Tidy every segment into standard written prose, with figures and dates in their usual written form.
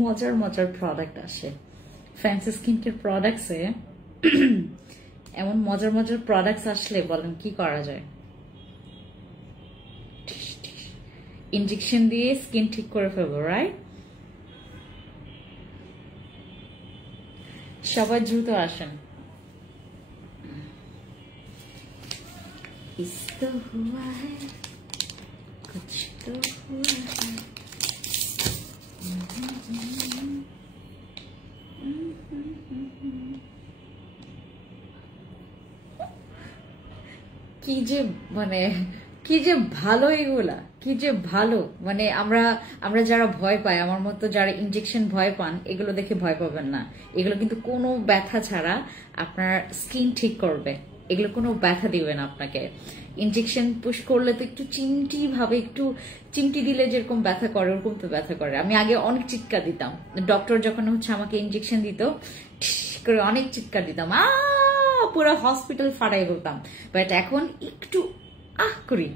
মজার মজার প্রোডাক্ট আসে ফ্যান্সি স্কিন কেয়ার প্রোডাক্টসে। এমন মজার মজার প্রোডাক্টস আসলে বলেন কি করা যায়? ইনজেকশন দিয়ে স্কিন ঠিক করে ফেলবো, রাইট? সবাই দ্রুত আসেন। इस तो हुआ है कुछ तो हुआ है। কি যে মানে কি যে ভালো এগুলা, কি যে ভালো। মানে আমরা যারা ভয় পাই, আমার মতো যারা ইনজেকশন ভয় পান, এগুলো দেখে ভয় পাবেন না। এগুলো কিন্তু কোনো ব্যথা ছাড়া আপনার স্কিন ঠিক করবে। এগুলো কোনো ব্যথা দিবে না আপনাকে। ইনজেকশন পুশ করলে তো একটু চিমটি ভাবে, একটু চিমটি দিলে যেরকম ব্যথা করে ওরকম তো ব্যথা করে। আমি আগে অনেক চিৎকার দিতাম, ডক্টর যখন আমাকে ইনজেকশন দিত করে অনেক চিৎকার দিতাম, পুরো হসপিটাল ফাটাই বলতাম। বাট এখন একটু করি।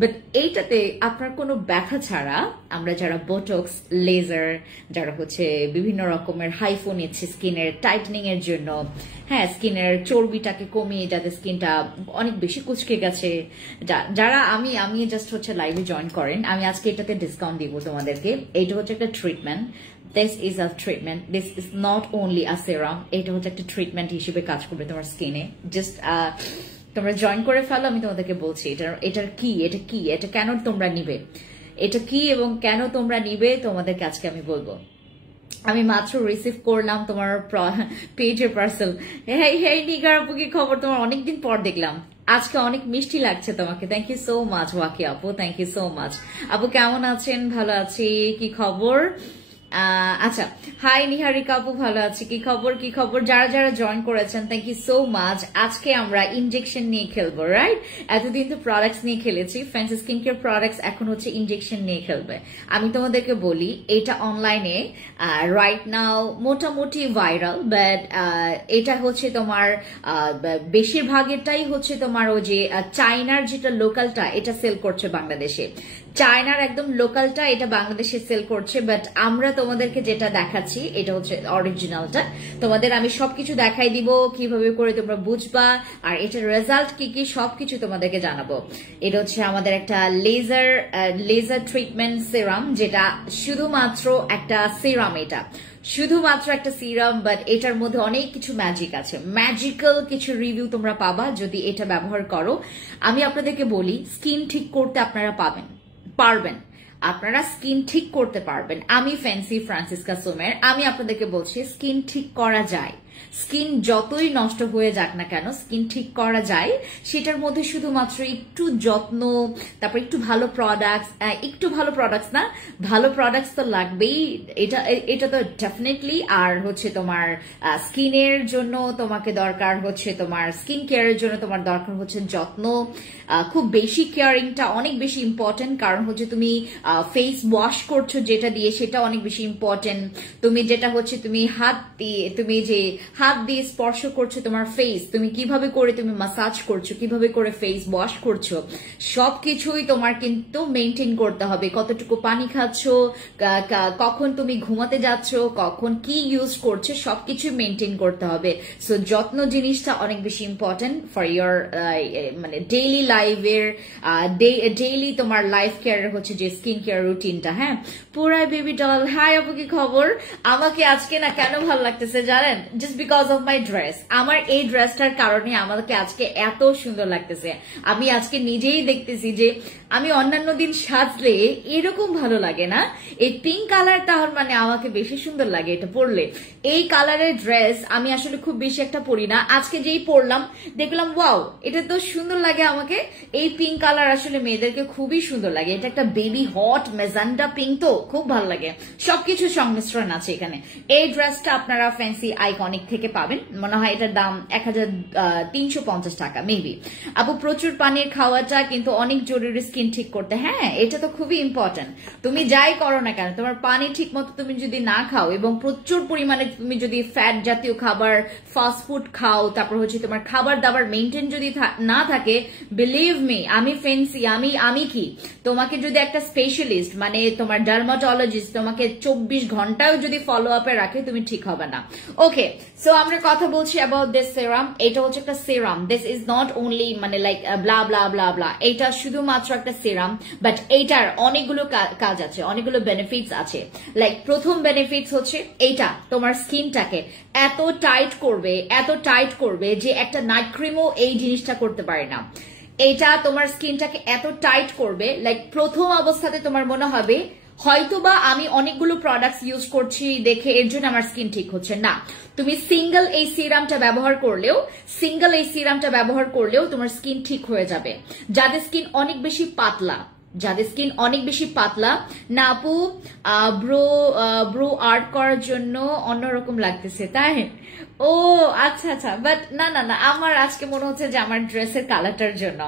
বাট এইটাতে আপনার কোনো ব্যথা ছাড়া আমরা যারা বোটক্স, লেজার, যারা বিভিন্ন রকমের হাইফো নিচ্ছে স্কিনের টাইটনিং এর জন্য, হ্যাঁ, স্কিনের চর্বিটাকে কমিয়ে, যাদের স্কিনটা অনেক বেশি কুচকে গেছে, যারা আমি জাস্ট লাইভে জয়েন করেন, আমি আজকে এটাতে ডিসকাউন্ট দিব তোমাদেরকে। এইটা হচ্ছে একটা treatment. This is a treatment. This is not only a serum. এটা হচ্ছে একটা ট্রিটমেন্ট হিসেবে কাজ করবে তোমার স্কিনে। জাস্ট তোমরা জয়েন করে ফেলো, আমি তোমাদেরকে বলছি এটা কেন তোমরা নিবে, এটা কি এবং কেন তোমরা নিবে তোমাদেরকে আজকে আমি বলবো। আমি মাত্র রিসিভ করলাম তোমার পেজের পার্সেল। হেই নিগার আপু, কি খবর তোমার? অনেকদিন পর দেখলাম, আজকে অনেক মিষ্টি লাগছে তোমাকে। থ্যাংক ইউ সো মাচ ওয়াকি আপু, থ্যাংক ইউ সো মাচ। আপু কেমন আছেন? ভালো আছি, কি খবর? আচ্ছা, হাই নিহারিকা আপু, ভালো আছি, কি খবর? যারা যারা জয়েন করেছেন থ্যাংক ইউ সো মাচ। আজকে আমরা ইনজেকশন নিয়ে খেলবো, রাইট? এতদিন তো প্রোডাক্টস নিয়ে খেলেছি, ফ্যান্সি স্কিন কেয়ার প্রোডাক্টস, এখন ইনজেকশন নিয়ে খেলবে। আমি তোমাদেরকে বলি, এটা অনলাইনে রাইট নাও মোটামুটি ভাইরাল, বাট এটা তোমার বেশিরভাগেরটাই তোমার ওই যে চায়নার যেটা লোকালটা, এটা সেল করছে বাংলাদেশে। চায়নার একদম লোকালটা এটা বাংলাদেশে সেল করছে, বাট আমরা তোমাদেরকে যেটা দেখাচ্ছি এটা অরিজিনালটা। তোমাদের আমি সবকিছু দেখাই দিব, কিভাবে করে তোমরা বুঝবা, আর এটার রেজাল্ট কি সবকিছু তোমাদেরকে জানাবো। এটা আমাদের একটা লেজার ট্রিটমেন্ট সিরাম, যেটা শুধুমাত্র একটা সিরাম। এটা শুধুমাত্র একটা সিরাম, বাট এটার মধ্যে অনেক কিছু ম্যাজিক আছে। ম্যাজিক্যাল কিছু রিভিউ তোমরা পাবা যদি এটা ব্যবহার করো। আমি আপনাদেরকে বলি, স্কিন ঠিক করতে আপনারা পারবেন, আপনারা স্কিন ঠিক করতে পারবেন। আমি ফ্যান্সি ফ্রান্সিসকা সোমের, আমি আপনাদেরকে বলছি স্কিন ঠিক করা যায়। স্কিন যতই নষ্ট হয়ে যাক না কেন, স্কিন ঠিক করা যায়। সেটার মধ্যে শুধুমাত্র একটু যত্ন, তারপর একটু ভালো প্রোডাক্টস না, ভালো প্রোডাক্টস তো লাগবেই। এটা তো ডেফিনেটলি। আর তোমার স্কিনের জন্য তোমাকে দরকার তোমার স্কিন কেয়ারের জন্য তোমার দরকার যত্ন। খুব বেশি কেয়ারিংটা অনেক বেশি ইম্পর্টেন্ট, কারণ তুমি ফেস ওয়াশ করছো যেটা দিয়ে, সেটা অনেক বেশি ইম্পর্টেন্ট। তুমি যেটা তুমি হাত দিয়ে স্পর্শ করছো তোমার ফেস, তুমি কিভাবে করে তুমি মাসাজ করছো, কিভাবে করে ফেস ওয়াশ করছো, সবকিছুই তোমার কিন্তু মেনটেন করতে হবে। কতটুকু পানি খাচ্ছো, কখন তুমি ঘুমাতে যাচ্ছ, কখন কি ইউজ করছো, সবকিছু মেনটেন করতে হবে। সো যত্ন জিনিসটা অনেক বেশি ইম্পর্টেন্ট ফর ইয়োর মানে ডেইলি লাইফের, ডেইলি তোমার লাইফ কেয়ারের যে স্কিন কেয়ার রুটিনটা। হ্যাঁ, পুরাই বেবি ডল, হাই আপু, কি খবর? আমাকে আজকে না কেন ভালো লাগতেছে জানেন? Just because of my dress. আমার এই ড্রেসটার কারণে আমাকে আজকে এত সুন্দর লাগতেছে। আমি আজকে নিজেই দেখতেছি যে আমি অন্যান্য দিন সাজলে এরকম ভালো লাগে না, এই পিঙ্ক কালারটা মানে আমাকে বেশি সুন্দর লাগে এটা পরলে। এই কালারের ড্রেস আমি আসলে খুব বেশি একটা পরি না, আজকে যেই পরলাম দেখলাম ওয়াও, এটা তো সুন্দর লাগে আমাকে। এই পিঙ্ক কালার আসলে মেয়েদেরকে খুবই সুন্দর লাগে। এটা একটা বেবি হট মেজান্ডা পিঙ্ক, তো খুব ভালো লাগে। সবকিছু সংমিশ্রণ আছে এখানে। এই ড্রেসটা আপনারা ফ্যান্সি আইকনিক টনিক থেকে পাবেন, মনে হয় এটার দাম 1350 টাকা মেবি। আপু প্রচুর পানির খাওয়াটা কিন্তু অনেক জরুরি স্কিন ঠিক করতে। হ্যাঁ, এটা তো খুবই ইম্পর্টেন্ট। তুমি যাই করো না কেন, তোমার পানি ঠিক মতো তুমি যদি না খাও এবং প্রচুর পরিমাণে তুমি যদি ফ্যাট জাতীয় খাবার, ফাস্ট ফুড খাও, তারপর হচ্ছে তোমার খাবার দাবার মেনটেন যদি না থাকে, বিলিভ মি, আমি ফেন্সি, আমি কি তোমাকে যদি একটা স্পেশালিস্ট মানে তোমার ডার্মাটোলজিস্ট তোমাকে 24 ঘন্টাও যদি ফলো আপে রাখে, তুমি ঠিক হবে না। ওকে, সো আমরা কথা বলছি অ্যাবাউট দিস সেরাম। এটা হচ্ছে একটা সেরাম, দিস ইজ নট অনলি মানে লাইক ব্লা ব্লা ব্লা ব্লা, এটা শুধুমাত্র একটা সেরাম, বাট এইটার অনেকগুলো কাজ আছে, অনেকগুলো বেনিফিটস আছে। লাইক প্রথম বেনিফিটস হচ্ছে এইটা তোমার স্কিনটাকে এত টাইট করবে যে একটা নাইট ক্রিমও এই জিনিসটা করতে পারে না। এটা তোমার স্কিনটাকে এত টাইট করবে, লাইক প্রথম অবস্থাতে তোমার মনে হবে হয়তোবা আমি অনেকগুলো প্রোডাক্টস ইউজ করছি দেখে এর জন্য আমার স্কিন ঠিক হচ্ছে না। তুমি সিঙ্গেল এই সিরামটা ব্যবহার করলেও তোমার স্কিন ঠিক হয়ে যাবে। যাদের স্কিন অনেক বেশি পাতলা, না আপু ব্রো আর্ট করার জন্য অন্যরকম লাগতেছে তাই? ও আচ্ছা, বাট না, আমার আজকে মনে হচ্ছে যে আমার ড্রেসের কালারটার জন্য।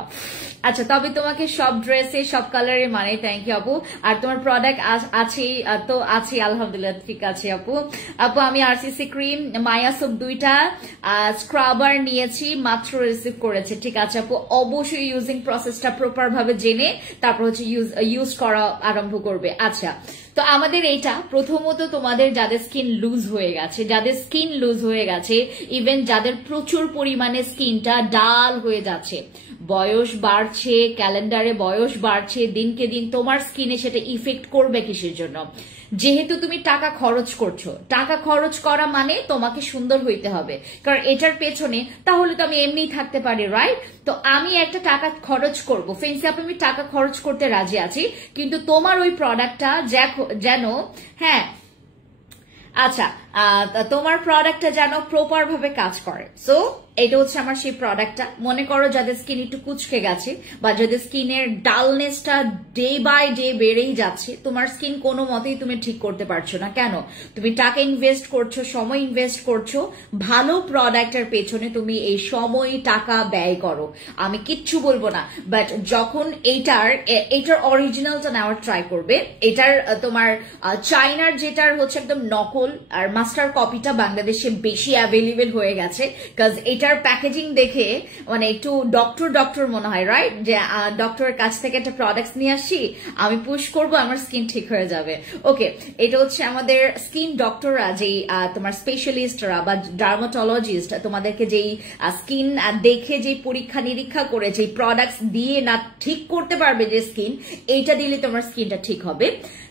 আচ্ছা, তবে তোমাকে সব ড্রেসে সব কালারে মানে থ্যাংক ইউ আপু। আর তোমার প্রোডাক্ট আছে আলহামদুলিল্লাহ, ঠিক আছে আপু। আমি আরসিসি ক্রিম, মায়া সোপ দুইটা, স্ক্রাবার নিয়েছি, মাত্র রিসিভ করেছে। ঠিক আছে আপু, অবশ্যই ইউজিং প্রসেসটা প্রপার ভাবে জেনে তারপর হচ্ছে ইউজ করা আরম্ভ করবে। আচ্ছা, তো আমাদের এইটা প্রথমত তোমাদের যাদের স্কিন লুজ হয়ে গেছে, ইভেন যাদের প্রচুর পরিমাণে স্কিনটা ডাল হয়ে যাচ্ছে, বয়স বাড়ছে, ক্যালেন্ডারে বয়স বাড়ছে, দিনকে দিন তোমার স্কিনে সেটা ইফেক্ট করবে কিসের জন্য? যেহেতু তুমি টাকা খরচ করা মানে তোমাকে সুন্দর হইতে হবে, কারণ এটার পেছনে তাহলে তো আমি এমনিই থাকতে পারি, রাইট? তো আমি একটা টাকা খরচ করব, ফেন্সি আপু আমি টাকা খরচ করতে রাজি আছি, কিন্তু তোমার ওই প্রোডাক্টটা যেন হ্যাঁ আচ্ছা তোমার প্রোডাক্টটা যেন প্রপার ভাবে কাজ করে। সো এটা হচ্ছে আমার সেই প্রোডাক্টটা। মনে করো যাদের স্কিন একটু কুচকে গেছে বা যাদের স্কিনের ডালনেসটা ডে বাই ডে বেড়েই যাচ্ছে, তোমার স্কিন কোনো মতেই তুমি ঠিক করতে পারছো না, কেন? তুমি টাকা ইনভেস্ট করছো, সময় ইনভেস্ট করছো, ভালো প্রোডাক্টের পেছনে তুমি এই সময় টাকা ব্যয় করো, আমি কিচ্ছু বলবো না। বাট যখন এইটার অরিজিনালটা নেওয়ার ট্রাই করবে, এটার তোমার চাইনার যেটার হচ্ছে একদম নকল আর মাস্টার কপিটা বাংলাদেশে বেশি অ্যাভেলেবেল হয়ে গেছে, কাজ এটার প্যাকেজিং দেখে মানে একটু ডক্টর মনে হয়, রাইট? যে ডক্টরের কাছ থেকে একটা প্রোডাক্ট নিয়ে আসি, আমি পুশ করব, আমার স্কিন ঠিক হয়ে যাবে। ওকে, এটা হচ্ছে আমাদের স্কিন ডক্টররা, যেই তোমার স্পেশালিস্টরা বা ডার্মাটোলজিস্ট তোমাদেরকে যেই স্কিন দেখে যে পরীক্ষা নিরীক্ষা করে যে প্রোডাক্টস দিয়ে না ঠিক করতে পারবে যে স্কিন, এইটা দিলে তোমার স্কিনটা ঠিক হবে।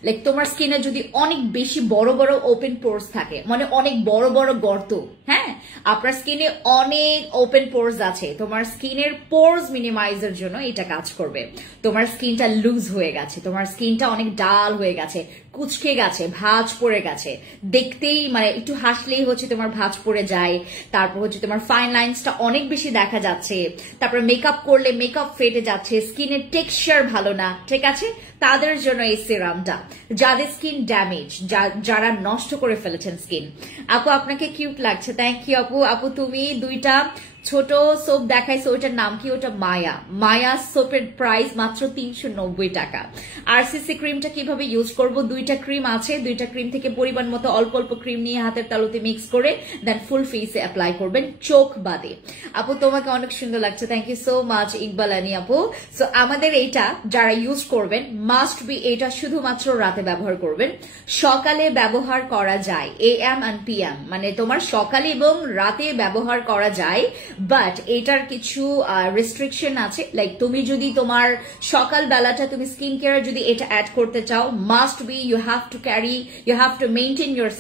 লাইক তোমার স্কিনে যদি অনেক বেশি বড় ওপেন পোরস থাকে, মানে অনেক বড় গর্ত, হ্যাঁ আপনার স্কিনে অনেক ওপেন পোরস আছে, তোমার স্কিনের পোরস মিনিমাইজের জন্য এটা কাজ করবে। তোমার স্কিনটা লুজ হয়ে গেছে, তোমার স্কিনটা অনেক ডাল হয়ে গেছে, কুচকে গেছে, ভাঁজ পড়ে গেছে, দেখতেই মানে একটু হাসলেই হচ্ছে তোমার ভাঁজ পড়ে যায়, তারপর হচ্ছে তোমার ফাইন লাইন্সটা অনেক বেশি দেখা যাচ্ছে, তারপর মেকআপ করলে মেকআপ ফেটে যাচ্ছে, স্কিনের টেক্সচার ভালো না, ঠিক আছে? তাদের জন্য এই সিরামটা। যাদের স্কিন ড্যামেজ, যারা নষ্ট করে ফেলেছেন স্কিন। আপু আপনাকে কিউট লাগছে, থ্যাংক ইউ আপু। তুমি দুইটা ছোট সোপ দেখাইছো, ওইটার নাম কি? ওটা মায়া সোপের প্রাইস মাত্র 390 টাকা। আরসিসি ক্রিমটা কিভাবে ইউজ করব? দুইটা ক্রিম আছে, দুইটা ক্রিম থেকে পরিমাণ মতো অল্প ক্রিম নিয়ে হাতের তালুতে মিক্স করে দেন ফুল ফেসে অ্যাপ্লাই করবেন, চোখ বাদে। আপু তোমাকে অনেক সুন্দর লাগছে, thank you so much Iqbal Ani আপু। সো আমাদের এইটা যারা ইউজ করবেন মাস্ট বি এটা শুধুমাত্র রাতে ব্যবহার করবেন। সকালে ব্যবহার করা যায়, AM and PM, মানে তোমার সকালে এবং রাতে ব্যবহার করা যায়, বাট এটার কিছু রেস্ট্রিকশন আছে। লাইক তুমি যদি তোমার সকাল বেলাটা তুমি স্কিন কেয়ার যদি এটা অ্যাড করতে চাও, must be you have to maintain your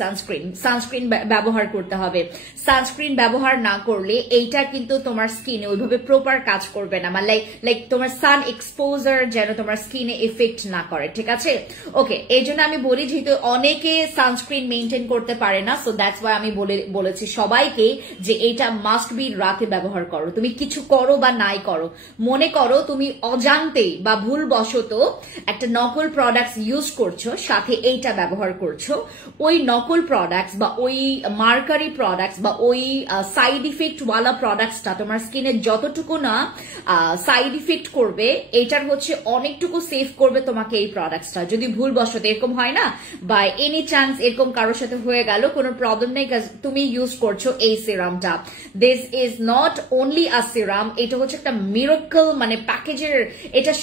sunscreen ব্যবহার করতে হবে। সানস্ক্রিন ব্যবহার না করলে এইটা কিন্তু তোমার স্কিনে ওইভাবে প্রপার কাজ করবে না, মানে লাইক তোমার সান এক্সপোজার যেন তোমার স্কিনে এফেক্ট না করে, ঠিক আছে? ওকে, এই জন্য আমি বলি যেহেতু অনেকে সানস্ক্রিন মেইনটেইন করতে পারে না, সো দ্যাটস ওয়াই আমি বলেছি সবাইকে যে এটা মাস্ট বি রাতে ব্যবহার করো, তুমি কিছু করো বা নাই করো, মনে করো তুমি অজান্তেই বা ভুলবশত একটা নকল প্রোডাক্টস ইউজ করছো, সাথে এইটা ব্যবহার করছো, ওই নকল প্রোডাক্টস বা ওই মার্কারি প্রোডাক্টস বা ওই সাইড ইফেক্ট ওয়ালা প্রোডাক্টসটা তোমার স্কিনে যতটুকু না সাইড ইফেক্ট করবে, এটার হচ্ছে অনেকটুকু সেভ করবে তোমাকে এই প্রোডাক্টসটা। যদি ভুলবশত এরকম হয় না, বা এনি চান্স এরকম কারোর সাথে হয়ে গেল, কোনো প্রবলেম নেই, তুমি ইউজ করছো এই সিরামটা। This is not only a serum, এটা হচ্ছে একটা মিরাকল, মানে প্যাকেজের এটা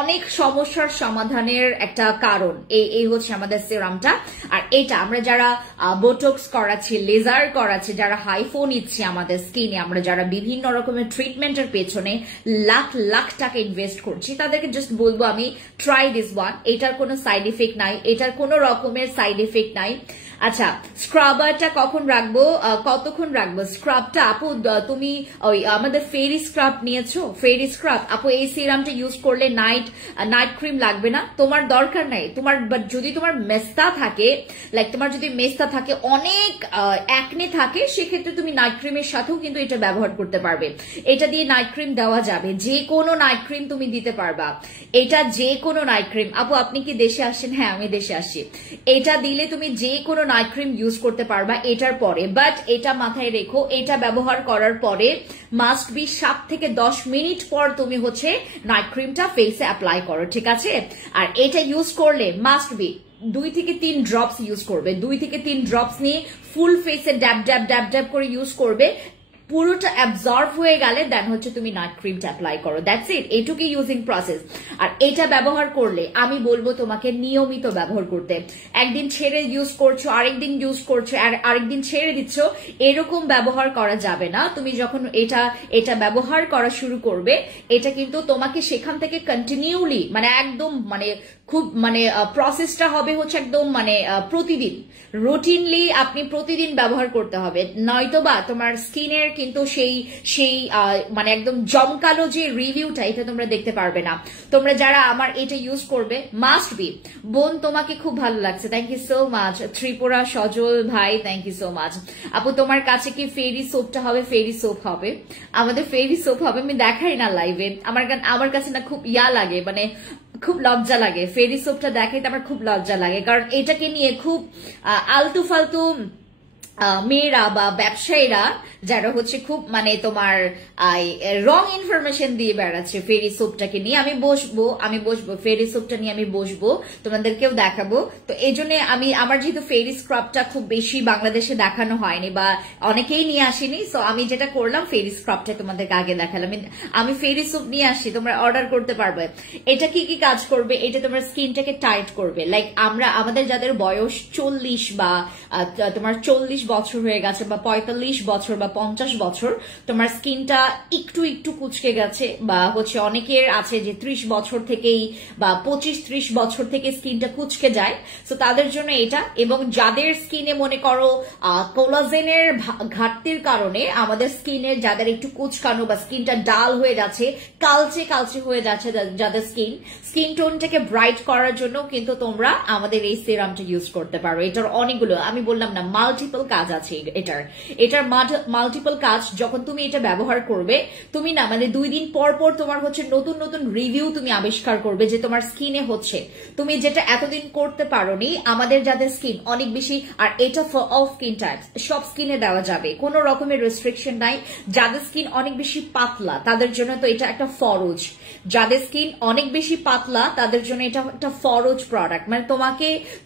অনেক সমস্যার সমাধানের একটা কারণ। এই হচ্ছে আমাদের সিরামটা। আর এটা আমরা যারা বোটক্স করাচ্ছি, লেজার করাচ্ছি, যারা হাইফো নিচ্ছি আমাদের স্কিনে, আমরা যারা বিভিন্ন রকমের ট্রিটমেন্টের পেছনে লাখ লাখ টাকা ইনভেস্ট করছি, তাদেরকে জাস্ট বলবো আমি, ট্রাই দিস ওয়ান। এটার কোনো সাইড ইফেক্ট নাই, এটার কোনো রকমের সাইড ইফেক্ট নাই। আচ্ছা, স্ক্রাবারটা কখন রাখবো, কতক্ষণ রাখবো স্ক্রাবটা? আপু তুমি ওই আমাদের ফেরি স্ক্রাব নিয়েছো, ফেরি স্ক্রাব আপু এই সিরামটা ইউজ করলে নাইট ক্রিম লাগবে না, তোমার দরকার নাই। তোমার যদি তোমার মেস্তা থাকে, লাইক তোমার যদি মেস্তা থাকে, অনেক অ্যাকনে থাকে, সেক্ষেত্রে তুমি নাইট ক্রিমের সাথেও কিন্তু এটা ব্যবহার করতে পারবে। এটা দিয়ে নাইট ক্রিম দেওয়া যাবে, যে কোনো নাইট ক্রিম তুমি দিতে পারবা। এটা যে কোনো নাইট ক্রিম। আপু আপনি কি দেশে আসছেন? হ্যাঁ আমি দেশে আসছি। এটা দিলে তুমি যে কোনো নাইট ক্রিম ইউজ করতে পারবা এটার পরে। বাট এটা মাথায় রেখো, এটা ব্যবহার করার পরে মাস্ট বি 7 থেকে 10 মিনিট পর তুমি হচ্ছে নাইট ক্রিমটা ফেসে অ্যাপ্লাই করো, ঠিক আছে? আর এটা ইউজ করলে মাস্ট বি 2 থেকে 3 ড্রপস ইউজ করবে। 2 থেকে 3 ড্রপস নিয়ে ফুল ফেসে ড্যাব ড্যাব ড্যাব ড্যাব করে ইউজ করবে। পুরোটা অ্যাবজর্ব হয়ে গেলে দেন হচ্ছে তুমি নাইট ক্রিমটা অ্যাপ্লাই করো। দ্যাটস ইট, এইটুকুই ইউজিং প্রসেস। আর এটা ব্যবহার করলে আমি বলবো তোমাকে নিয়মিত ব্যবহার করতে। একদিন ছেড়ে ইউজ করছো, আরেকদিন ইউজ করছো, আর আরেকদিন ছেড়ে দিচ্ছ, এরকম ব্যবহার করা যাবে না। তুমি যখন এটা ব্যবহার করা শুরু করবে, এটা কিন্তু তোমাকে সেখান থেকে কন্টিনিউলি, মানে একদম মানে খুব মানে প্রসেসটা হবে হচ্ছে একদম মানে প্রতিদিন রুটিনলি আপনি প্রতিদিন ব্যবহার করতে হবে, নয়তোবা তোমার স্কিনের কিন্তু সেই মানে একদম জমকালো যে রিভিউটা, এটা তোমরা দেখতে পারবে না। তোমরা যারা আমার এটা ইউজ করবে, মাস্ট বি। বোন তোমাকে খুব ভালো লাগছে, thank you so much. Tripura Sajal ভাই, থ্যাংক ইউ সো মাচ। আপু তোমার কাছে কি ফেরি সোপটা হবে? ফেরি সোপ হবে, আমাদের ফেরি সোপ হবে। আমি দেখাই না লাইভে, আমার কাছে না খুব লাগে, মানে খুব লজ্জা লাগে। ফেরি সোপটা দেখাইতে আমার খুব লজ্জা লাগে, কারণ এটাকে নিয়ে খুব আলতু ফালতু মেয়েরা বা ব্যবসায়ীরা যারা হচ্ছে খুব মানে তোমার রং ইনফরমেশন দিয়ে বেড়াচ্ছে ফেরি সোপটাকে নিয়ে। আমি বসবো ফেরি সোপটা নিয়ে, আমি বসবো, তোমাদেরকেও দেখাবো। তো এই জন্য আমার যেহেতু ফেরি স্ক্রাবটা খুব বেশি বাংলাদেশে দেখানো হয়নি বা অনেকেই নিয়ে আসেনি, সো আমি যেটা করলাম ফেরি স্ক্রাবটা তোমাদেরকে আগে দেখালাম। আমি ফেরি সোপ নিয়ে আসি, তোমরা অর্ডার করতে পারবে। এটা কি কি কাজ করবে? এটা তোমার স্কিনটাকে টাইট করবে। লাইক আমাদের যাদের বয়স 40 বা তোমার 40 বছর হয়ে গেছে, বা 45 বছর বা 50 বছর, তোমার স্কিনটা একটু কুচকে গেছে, বা হচ্ছে অনেকের আছে যে 30 বছর থেকেই বা 25-30 বছর থেকে স্কিনটা কুচকে যায়, তো তাদের জন্য এটা। এবং যাদের স্কিনে মনে করো কোলাজেনের ঘাটতির কারণে আমাদের স্কিনের যাদের একটু কুচকানো বা স্কিনটা ডাল হয়ে যাচ্ছে, কালচে হয়ে যাচ্ছে, যাদের স্কিন টোনটাকে ব্রাইট করার জন্য কিন্তু তোমরা আমাদের এই সিরামটা ইউজ করতে পারো। এটার অনেকগুলো, আমি বললাম না, মাল্টিপল কাজ আছে এটার মাল্টিপল কাজ। যখন তুমি এটা ব্যবহার করবে, তুমি না মানে 2 দিন পর তোমার হচ্ছে নতুন রিভিউ তুমি আবিষ্কার করবে যে তোমার স্কিনে হচ্ছে তুমি যেটা এতদিন করতে পারোনি। আমাদের যাদের স্কিন অনেক বেশি, আর এটা ফর অল স্কিন টাইপস, সব স্কিনে দেওয়া যাবে, কোনো রকমের রেস্ট্রিকশন নাই। যাদের স্কিন অনেক বেশি পাতলা তাদের জন্য তো এটা একটা ফরজ, যাদের স্কিন অনেক বেশি পাতলা তাদের জন্য এটা একটা ফরজ প্রোডাক্ট, মানে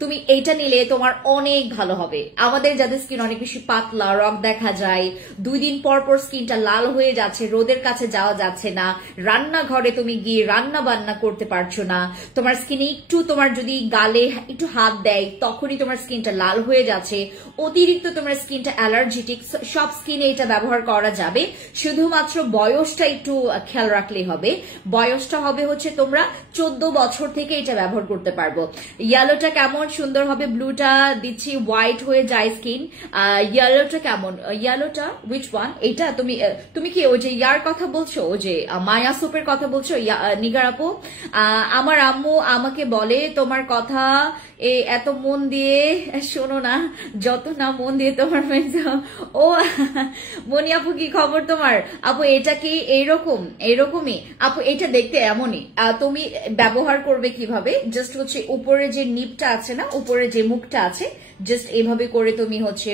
তুমি এটা নিলে তোমার অনেক ভালো হবে। আমাদের যাদের স্কিন অনেক বেশি পাতলা, রগ দেখা যায়, 2 দিন পর স্কিনটা লাল হয়ে যাচ্ছে, রোদের কাছে যাওয়া যাচ্ছে না, রান্নাঘরে তুমি গিয়ে রান্না বান্না করতে পারছো না, তোমার স্কিনে একটু তোমার যদি গালে একটু হাত দেয় তখনই তোমার স্কিনটা লাল হয়ে যাচ্ছে, অতিরিক্ত তোমার স্কিনটা অ্যালার্জেটিক, সব স্কিনে এটা ব্যবহার করা যাবে। শুধুমাত্র বয়সটা একটু খেয়াল রাখলেই হবে। বয়সটা হবে হচ্ছে তোমরা 14 বছর থেকে এটা ব্যবহার করতে পারবো। ইয়েলোটা কেমন সুন্দর হবে, ব্লুটা দিচ্ছি, হোয়াইট হয়ে যায় স্কিন। ইয়েলোটা কেমন, ইয়েলোটা উইচ ওয়ান? এটা তুমি কি ওই যে ইয়ার কথা বলছো, ওই যে মায়া সোপের কথা বলছো নিগার আপু? আমার আম্মু আমাকে বলে তোমার কথা এত মন দিয়ে শোনো না, যত না মন দিয়ে তোমার ও মনি আপু কি খবর তোমার? আপু এটা কি এইরকমই আপু, এটা দেখতে এমনই। তুমি ব্যবহার করবে কিভাবে, জাস্ট হচ্ছে উপরে যে নিপটা আছে না, উপরে যে মুখটা আছে, জাস্ট এইভাবে করে তুমি হচ্ছে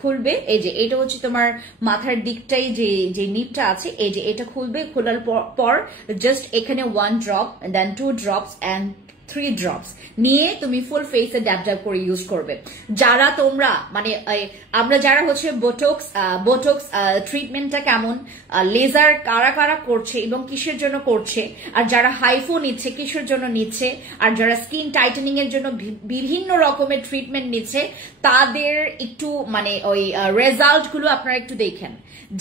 খুলবে। এই যে এটা হচ্ছে তোমার মাথার দিকটাই যে নিপটা আছে, এই যে এটা খুলবে। খোলার পর জাস্ট এখানে 1 drop, then 2 drops and 3 drops নিয়ে তুমি ফুল ফেসে ড্যাব ড্যাব করে ইউজ করবে। যারা তোমরা মানে আমরা যারা হচ্ছে বোটক্স ট্রিটমেন্টটা কেমন, লেজার কারা কারা করছে এবং কিসের জন্য করছে, আর যারা হাইফো নিচ্ছে কিসের জন্য নিচ্ছে, আর যারা স্কিন টাইটেনিং এর জন্য বিভিন্ন রকমের ট্রিটমেন্ট নিচ্ছে, তাদের একটু মানে ওই রেজাল্ট গুলো আপনারা একটু দেখেন।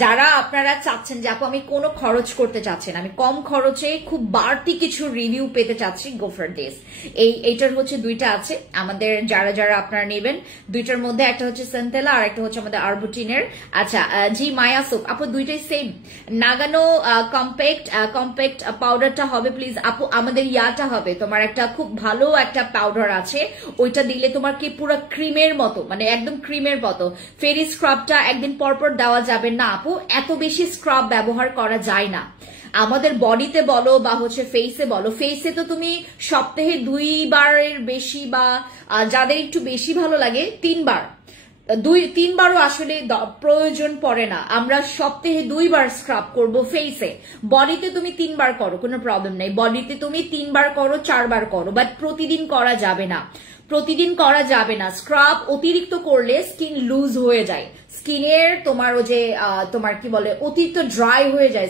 যারা আপনারা চাচ্ছেন যে আপু আমি কোনো খরচ করতে চাচ্ছেন, আমি কম খরচে খুব বাড়তি কিছু রিভিউ পেতে চাচ্ছি, গো ফর দিস। এইটার হচ্ছে 2টা আছে আমাদের, যারা আপনারা নেবেন, 2টার মধ্যে একটা হচ্ছে সেন্টেলা আর একটা হচ্ছে আমাদের আরবুটিনের। আচ্ছা জি মায়া সোপ আপু, 2টাই সেম। নাগানো কম্প্যাক্ট পাউডারটা হবে প্লিজ আপু, আমাদের ইয়াটা হবে তোমার একটা খুব ভালো একটা পাউডার আছে, ওইটা দিলে তোমার কি পুরো ক্রিমের মতো, মানে একদম ক্রিমের মতো। ফেরি স্ক্রাবটা একদিন পরপর দেওয়া যাবে না আপু, এত বেশি স্ক্রাব ব্যবহার করা যায় না আমাদের বডিতে বলো বা হচ্ছে ফেসে বলো। ফেসে তো তুমি সপ্তাহে 2 বারের বেশি, বা যাদের একটু বেশি ভালো লাগে 3 বার, 2-3 বারও আসলে প্রয়োজন পড়ে না। আমরা সপ্তাহে 2 বার স্ক্রাব করব ফেসে। বডিতে তুমি 3 বার করো, কোনো প্রবলেম নাই, বডিতে তুমি 3 বার করো 4 বার করো, বাট প্রতিদিন করা যাবে না, প্রতিদিন করা যাবে না। স্ক্রাব অতিরিক্ত করলে স্কিন লুজ হয়ে যায়, স্কিনের তোমার ও যে তোমার কি বলে অতিরিক্ত ড্রাই হয়ে যায়,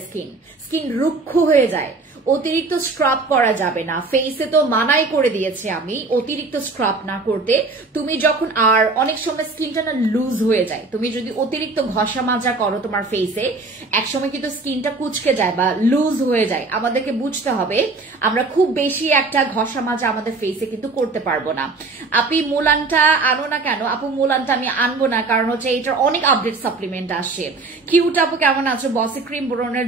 স্কিন রুক্ষ হয়ে যায়। অতিরিক্ত স্ক্রাব করা যাবে না, ফেসে তো মানাই করে দিয়েছে আমি অতিরিক্ত স্ক্রাব না করতে। তুমি যখন আর অনেক সময় স্কিনটা না লুজ হয়ে যায়, তুমি যদি অতিরিক্ত ঘষা মাজা করো তোমার ফেসে, একসময় কিন্তু স্কিনটা কুচকে যায় বা লুজ হয়ে যায়। আমাদেরকে বুঝতে হবে আমরা খুব বেশি একটা ঘষা মাজা আমাদের ফেসে কিন্তু করতে পারবো না। আপনি মুলানটা আনো না কেন আপু? মুলানটা আমি আনবো না, কারণ হচ্ছে এটার অনেক আপডেট সাপ্লিমেন্ট আসছে। কিউট আপু কেমন আছো? বসি ক্রিম ব্রণের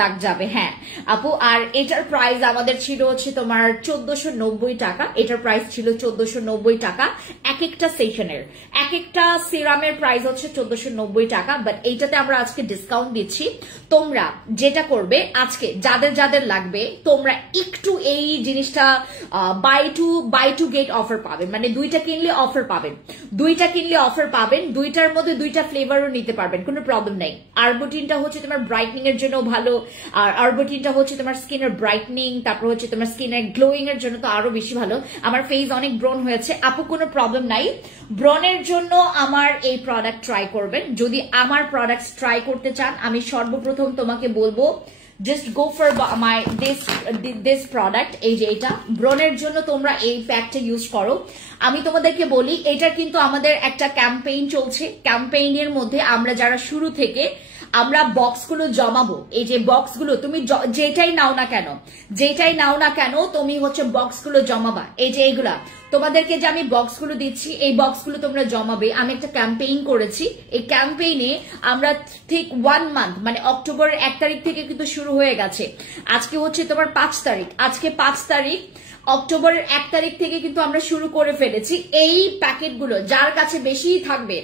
দাগ যাবে। হ্যাঁ আপু, আর এটার প্রাইস আমাদের ছিল হচ্ছে তোমার 1490 টাকা, এটার প্রাইস ছিল 1490 টাকা। এক একটা সেশনের এক একটা সিরামের প্রাইস হচ্ছে 1490 টাকা, বাট এইটাতে আমরা আজকে ডিসকাউন্ট দিচ্ছি। তোমরা যেটা করবে আজকে, যাদের লাগবে, তোমরা একটু এই জিনিসটা বাই টু গেট অফার পাবেন, মানে 2টা কিনলে অফার পাবেন, 2টা কিনলে অফার পাবেন, 2টার মধ্যে 2টা ফ্লেভারও নিতে পারবেন, কোনো প্রবলেম নাই। আরবুটিনটা হচ্ছে তোমার ব্রাইটনিং এর জন্য ভালো, আর আরবুটিনটা হচ্ছে তোমার স্কিনের ব্রাইটনিং, তারপর হচ্ছে তোমার স্কিনের গ্লোয়িং এর জন্য তো আরো বেশি ভালো। আমার ফেস অনেক ব্রন হয়েছে আপু, কোনো প্রবলেম নাই, ব্রনের জন্য আমার এই প্রোডাক্ট ট্রাই করবেন। যদি আমার প্রোডাক্ট ট্রাই করতে চান, আমি সর্বপ্রথম তোমাকে বলবো just go for my this product. এই যে এটা ব্রনের জন্য তোমরা এই প্যাকটা ইউজ করো। আমি তোমাদেরকে বলি, এটা কিন্তু আমাদের একটা ক্যাম্পেইন চলছে, ক্যাম্পেইনের মধ্যে আমরা যারা শুরু থেকে আমরা বক্সগুলো জমাবো। এই যে বক্সগুলো তুমি যেটাই নাও না কেন তুমি হচ্ছে বক্সগুলো জমাবা। এই যে এইগুলা তোমাদেরকে যে আমি বক্সগুলো দিচ্ছি, এই বক্সগুলো তোমরা জমাবে। আমি একটা ক্যাম্পেইন করেছি, এই ক্যাম্পেইনে আমরা ঠিক 1 মান্থ, মানে অক্টোবরের 1 তারিখ থেকে কিন্তু শুরু হয়ে গেছে। আজকে হচ্ছে তোমার 5 তারিখ, আজকে 5 তারিখ, অক্টোবরের 1 তারিখ থেকে কিন্তু আমরা শুরু করে ফেলেছি। এই প্যাকেটগুলো যার কাছে বেশি থাকবে,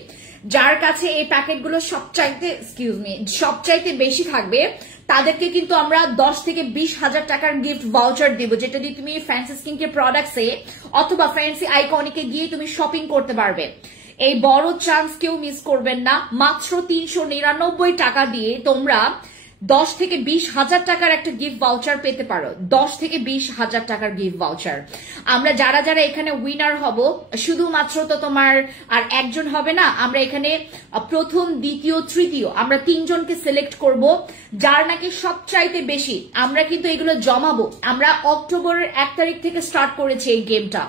যার কাছে এই প্যাকেটগুলো সবচাইতে বেশি থাকবে, তাদেরকে কিন্তু আমরা 10 থেকে 20 হাজার টাকার গিফট ভাউচার দিব, যেটা দিয়ে তুমি ফ্যান্সি স্কিন কেয়ার প্রোডাক্টসে অথবা ফ্যান্সি আইকনিকে গিয়ে তুমি শপিং করতে পারবে। এই বড় চান্স কেউ মিস করবেন না। মাত্র 399 টাকা দিয়ে তোমরা 10 থেকে 20 হাজার টাকার একটা গিফট ভাউচার পেতে পারো, 10 থেকে 20 হাজার টাকার গিফট ভাউচার। আমরা যারা এখানে উইনার হব, শুধুমাত্র তো তোমার আর একজন হবে না, আমরা এখানে প্রথম, দ্বিতীয়, তৃতীয় আমরা 3 জনকে সিলেক্ট করব, যার নাকি সবচাইতে বেশি। আমরা কিন্তু এগুলো জমাবো, আমরা অক্টোবরের 1 তারিখ থেকে স্টার্ট করেছি এই গেমটা।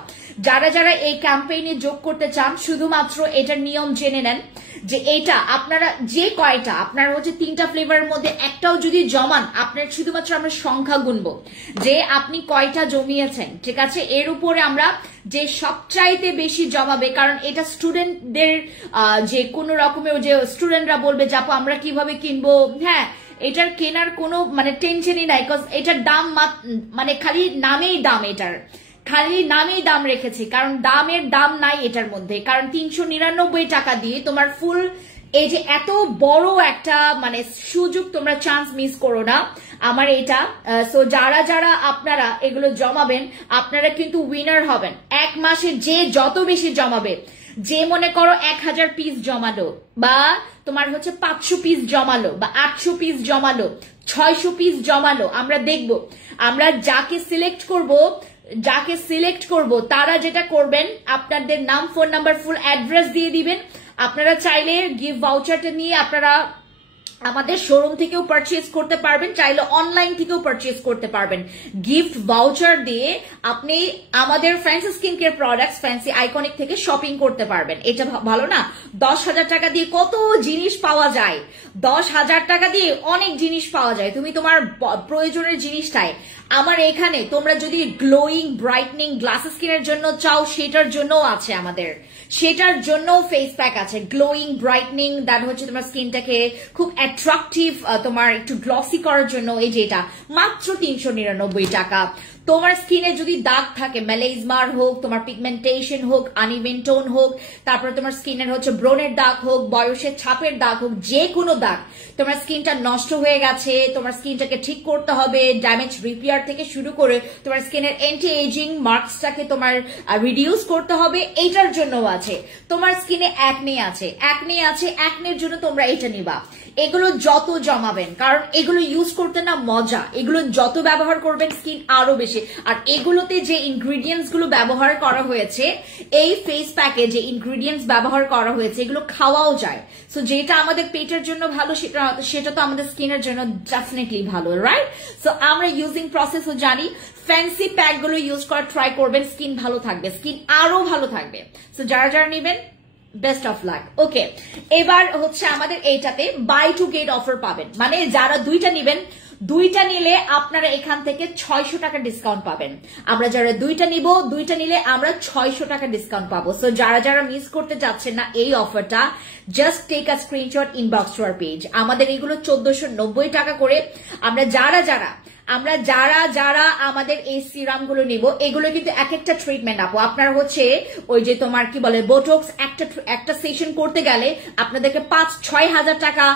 যারা এই ক্যাম্পেইনে যোগ করতে চান, শুধুমাত্র এটার নিয়ম জেনে নেন যে এটা আপনারা যে কয়টা, আপনার হচ্ছে 3টা ফ্লেভারের মধ্যে একটাও যদি জমান, আপনার শুধুমাত্র আমরা সংখ্যা গুনবো যে আপনি কয়টা জমিয়েছেন, ঠিক আছে? এর উপরে আমরা যে সবচাইতে বেশি জমাবে, কারণ এটা স্টুডেন্টদের যে কোনো রকমের, যে স্টুডেন্টরা বলবে যে আপু আমরা কিভাবে কিনবো, হ্যাঁ এটার কেনার কোনো মানে টেনশনই নাই, বিকজ এটার দাম মানে খালি নামেই দাম এটার, খালি নামেই দাম রেখেছি, কারণ দামের দাম নাই এটার মধ্যে, কারণ 399 টাকা দিয়ে তোমার ফুল এই যে এত বড় একটা মানে সুযোগ, তোমরা চান্স মিস করো না আমার এটা। সো যারা যারা আপনারা এগুলো জমাবেন আপনারা কিন্তু উইনার হবেন। এক মাসে যে যত বেশি জমাবে, যে মনে করো 1000 পিস জমালো, বা তোমার হচ্ছে 500 পিস জমালো, বা 800 পিস জমালো, 600 পিস জমালো, আমরা দেখব আমরা যাকে সিলেক্ট করব তারা যেটা করবেন, আপনাদের নাম, ফোন নাম্বার, ফুল অ্যাড্রেস দিয়ে দিবেন। আপনারা চাইলে গিফট ভাউচারটা নিয়ে আপনারা আমাদের শোরুম থেকেও পারচেজ করতে পারবেন, চাইলে অনলাইন থেকেও পারচেজ করতে পারবেন। গিফট ভাউচার দিয়ে আপনি আমাদের fancy skin care products fancy iconic থেকে শপিং করতে পারবেন। এটা ভালো না? 10,000 টাকা দিয়ে কত জিনিস পাওয়া যায়, 10,000 টাকা দিয়ে অনেক জিনিস পাওয়া যায়। তুমি তোমার প্রয়োজনের জিনিসটাই আমার এখানে, তোমরা যদি গ্লোয়িং ব্রাইটনিং গ্লাসেস স্কিনের জন্য চাও সেটার জন্যও আছে আমাদের, সেটার জন্য ফেস প্যাক আছে গ্লোয়িং ব্রাইটনিং, দ্যাট হচ্ছে তোমার স্কিনটাকে খুব অ্যাট্রাকটিভ, তোমার একটু গ্লসি করার জন্য। এই যে এটা মাত্র 399 টাকা। তোমার স্কিনে যদি দাগ থাকে, মেলাইজমার হোক, তোমার পিগমেন্টেশন হোক, আনইভেন টোন হোক, তারপরে তোমার স্কিনের হচ্ছে ব্রণের দাগ হোক, বয়সের ছাপের দাগ হোক, যে কোনো দাগ, তোমার স্কিনটা নষ্ট হয়ে গেছে, তোমার স্কিনটাকে ঠিক করতে হবে, ড্যামেজ রিপেয়ার থেকে শুরু করে তোমার স্কিনের অ্যান্টি এজিং মার্কসটাকে তোমার রিডিউস করতে হবে, এইটার জন্য আছে। তোমার স্কিনে অ্যাকনে আছে, অ্যাকনের জন্য তোমরা এটা নিবা। এগুলো যত জমাবেন, কারণ এগুলো ইউজ করতে না মজা, এগুলো যত ব্যবহার করবেন স্কিন আরো বেশি। আর এগুলোতে যে ইনগ্রিডিয়েন্টস গুলো ব্যবহার করা হয়েছে, এই ফেস প্যাকে যে ইনগ্রিডিয়েন্টস ব্যবহার করা হয়েছে, এগুলো খাওয়াও যায়। সো যেটা আমাদের পেটের জন্য ভালো সেটা তো আমাদের স্কিনের জন্য ডেফিনেটলি ভালো, রাইট? সো আমরা ইউজিং প্রসেসও জানি। ফ্যান্সি প্যাক গুলো ইউজ করা ট্রাই করবেন, স্কিন ভালো থাকবে, স্কিন আরো ভালো থাকবে। সো যারা যারা নেবেন বেস্ট অফ লাক। ওকে, এবার হচ্ছে আমাদের এইটাতে বাই টু গেট অফার পাবেন, মানে যারা দুইটা নিবেন, দুইটা নিলে আপনারা এখান থেকে 600 টাকা ডিসকাউন্ট পাবেন। আমরা যারা দুইটা নিলে আমরা 600 টাকা ডিসকাউন্ট পাবো। সো যারা যারা মিস করতে যাচ্ছেন না এই অফারটা, just take a screenshot, inbox to our page. আমাদের এগুলো 1490 টাকা করে। আমরা যারা আমাদের এই সিরাম গুলো নিব, এগুলো কিন্তু এক একটা ট্রিটমেন্ট আপু। আপনারা হচ্ছে ওই যে তোমার কি বলে বোটক্স, একটা সেশন করতে গেলে আপনাদেরকে 5-6 হাজার টাকা,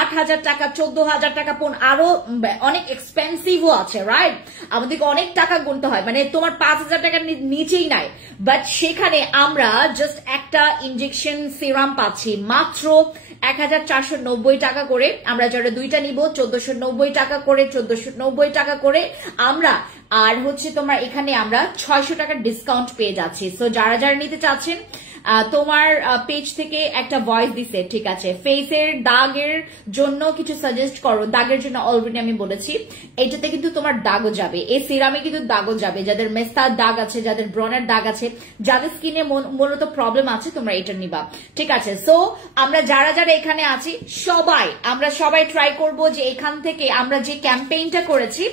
8 হাজার টাকা, 14,000 টাকা, আরো অনেক এক্সপেন্সিভও আছে, রাইট? আমাদেরকে অনেক টাকা গুনতে হয়, মানে তোমার 5,000 টাকার নিচেই নাই। বাট সেখানে আমরা জাস্ট একটা ইনজেকশন সিরাম পাচ্ছি মাত্র 1490 টাকা করে। আমরা যারা দুইটা নিব 1490 টাকা করে, 1490 টাকা করে আমরা, আর হচ্ছে তোমার এখানে আমরা 600 টাকার ডিসকাউন্ট পেয়ে যাচ্ছি। সো যারা যারা নিতে চাচ্ছেন, তোমার পেজ থেকে একটা ভয়েস দিছে, ঠিক আছে, ফেসের দাগের জন্য কিছু সাজেস্ট করো। দাগের জন্য অলরেডি আমি বলেছি, এটাতে কিন্তু তোমার দাগও যাবে, এই সিরামে কিন্তু দাগও যাবে। যাদের মেস্তার দাগ আছে, যাদের ব্রণের দাগ আছে, যাদের স্কিনে মূলত প্রবলেম আছে, তোমরা এটা নিবা, ঠিক আছে? সো আমরা যারা যারা এখানে আছি আমরা সবাই ট্রাই করব যে এখান থেকে আমরা যে ক্যাম্পেইনটা করেছি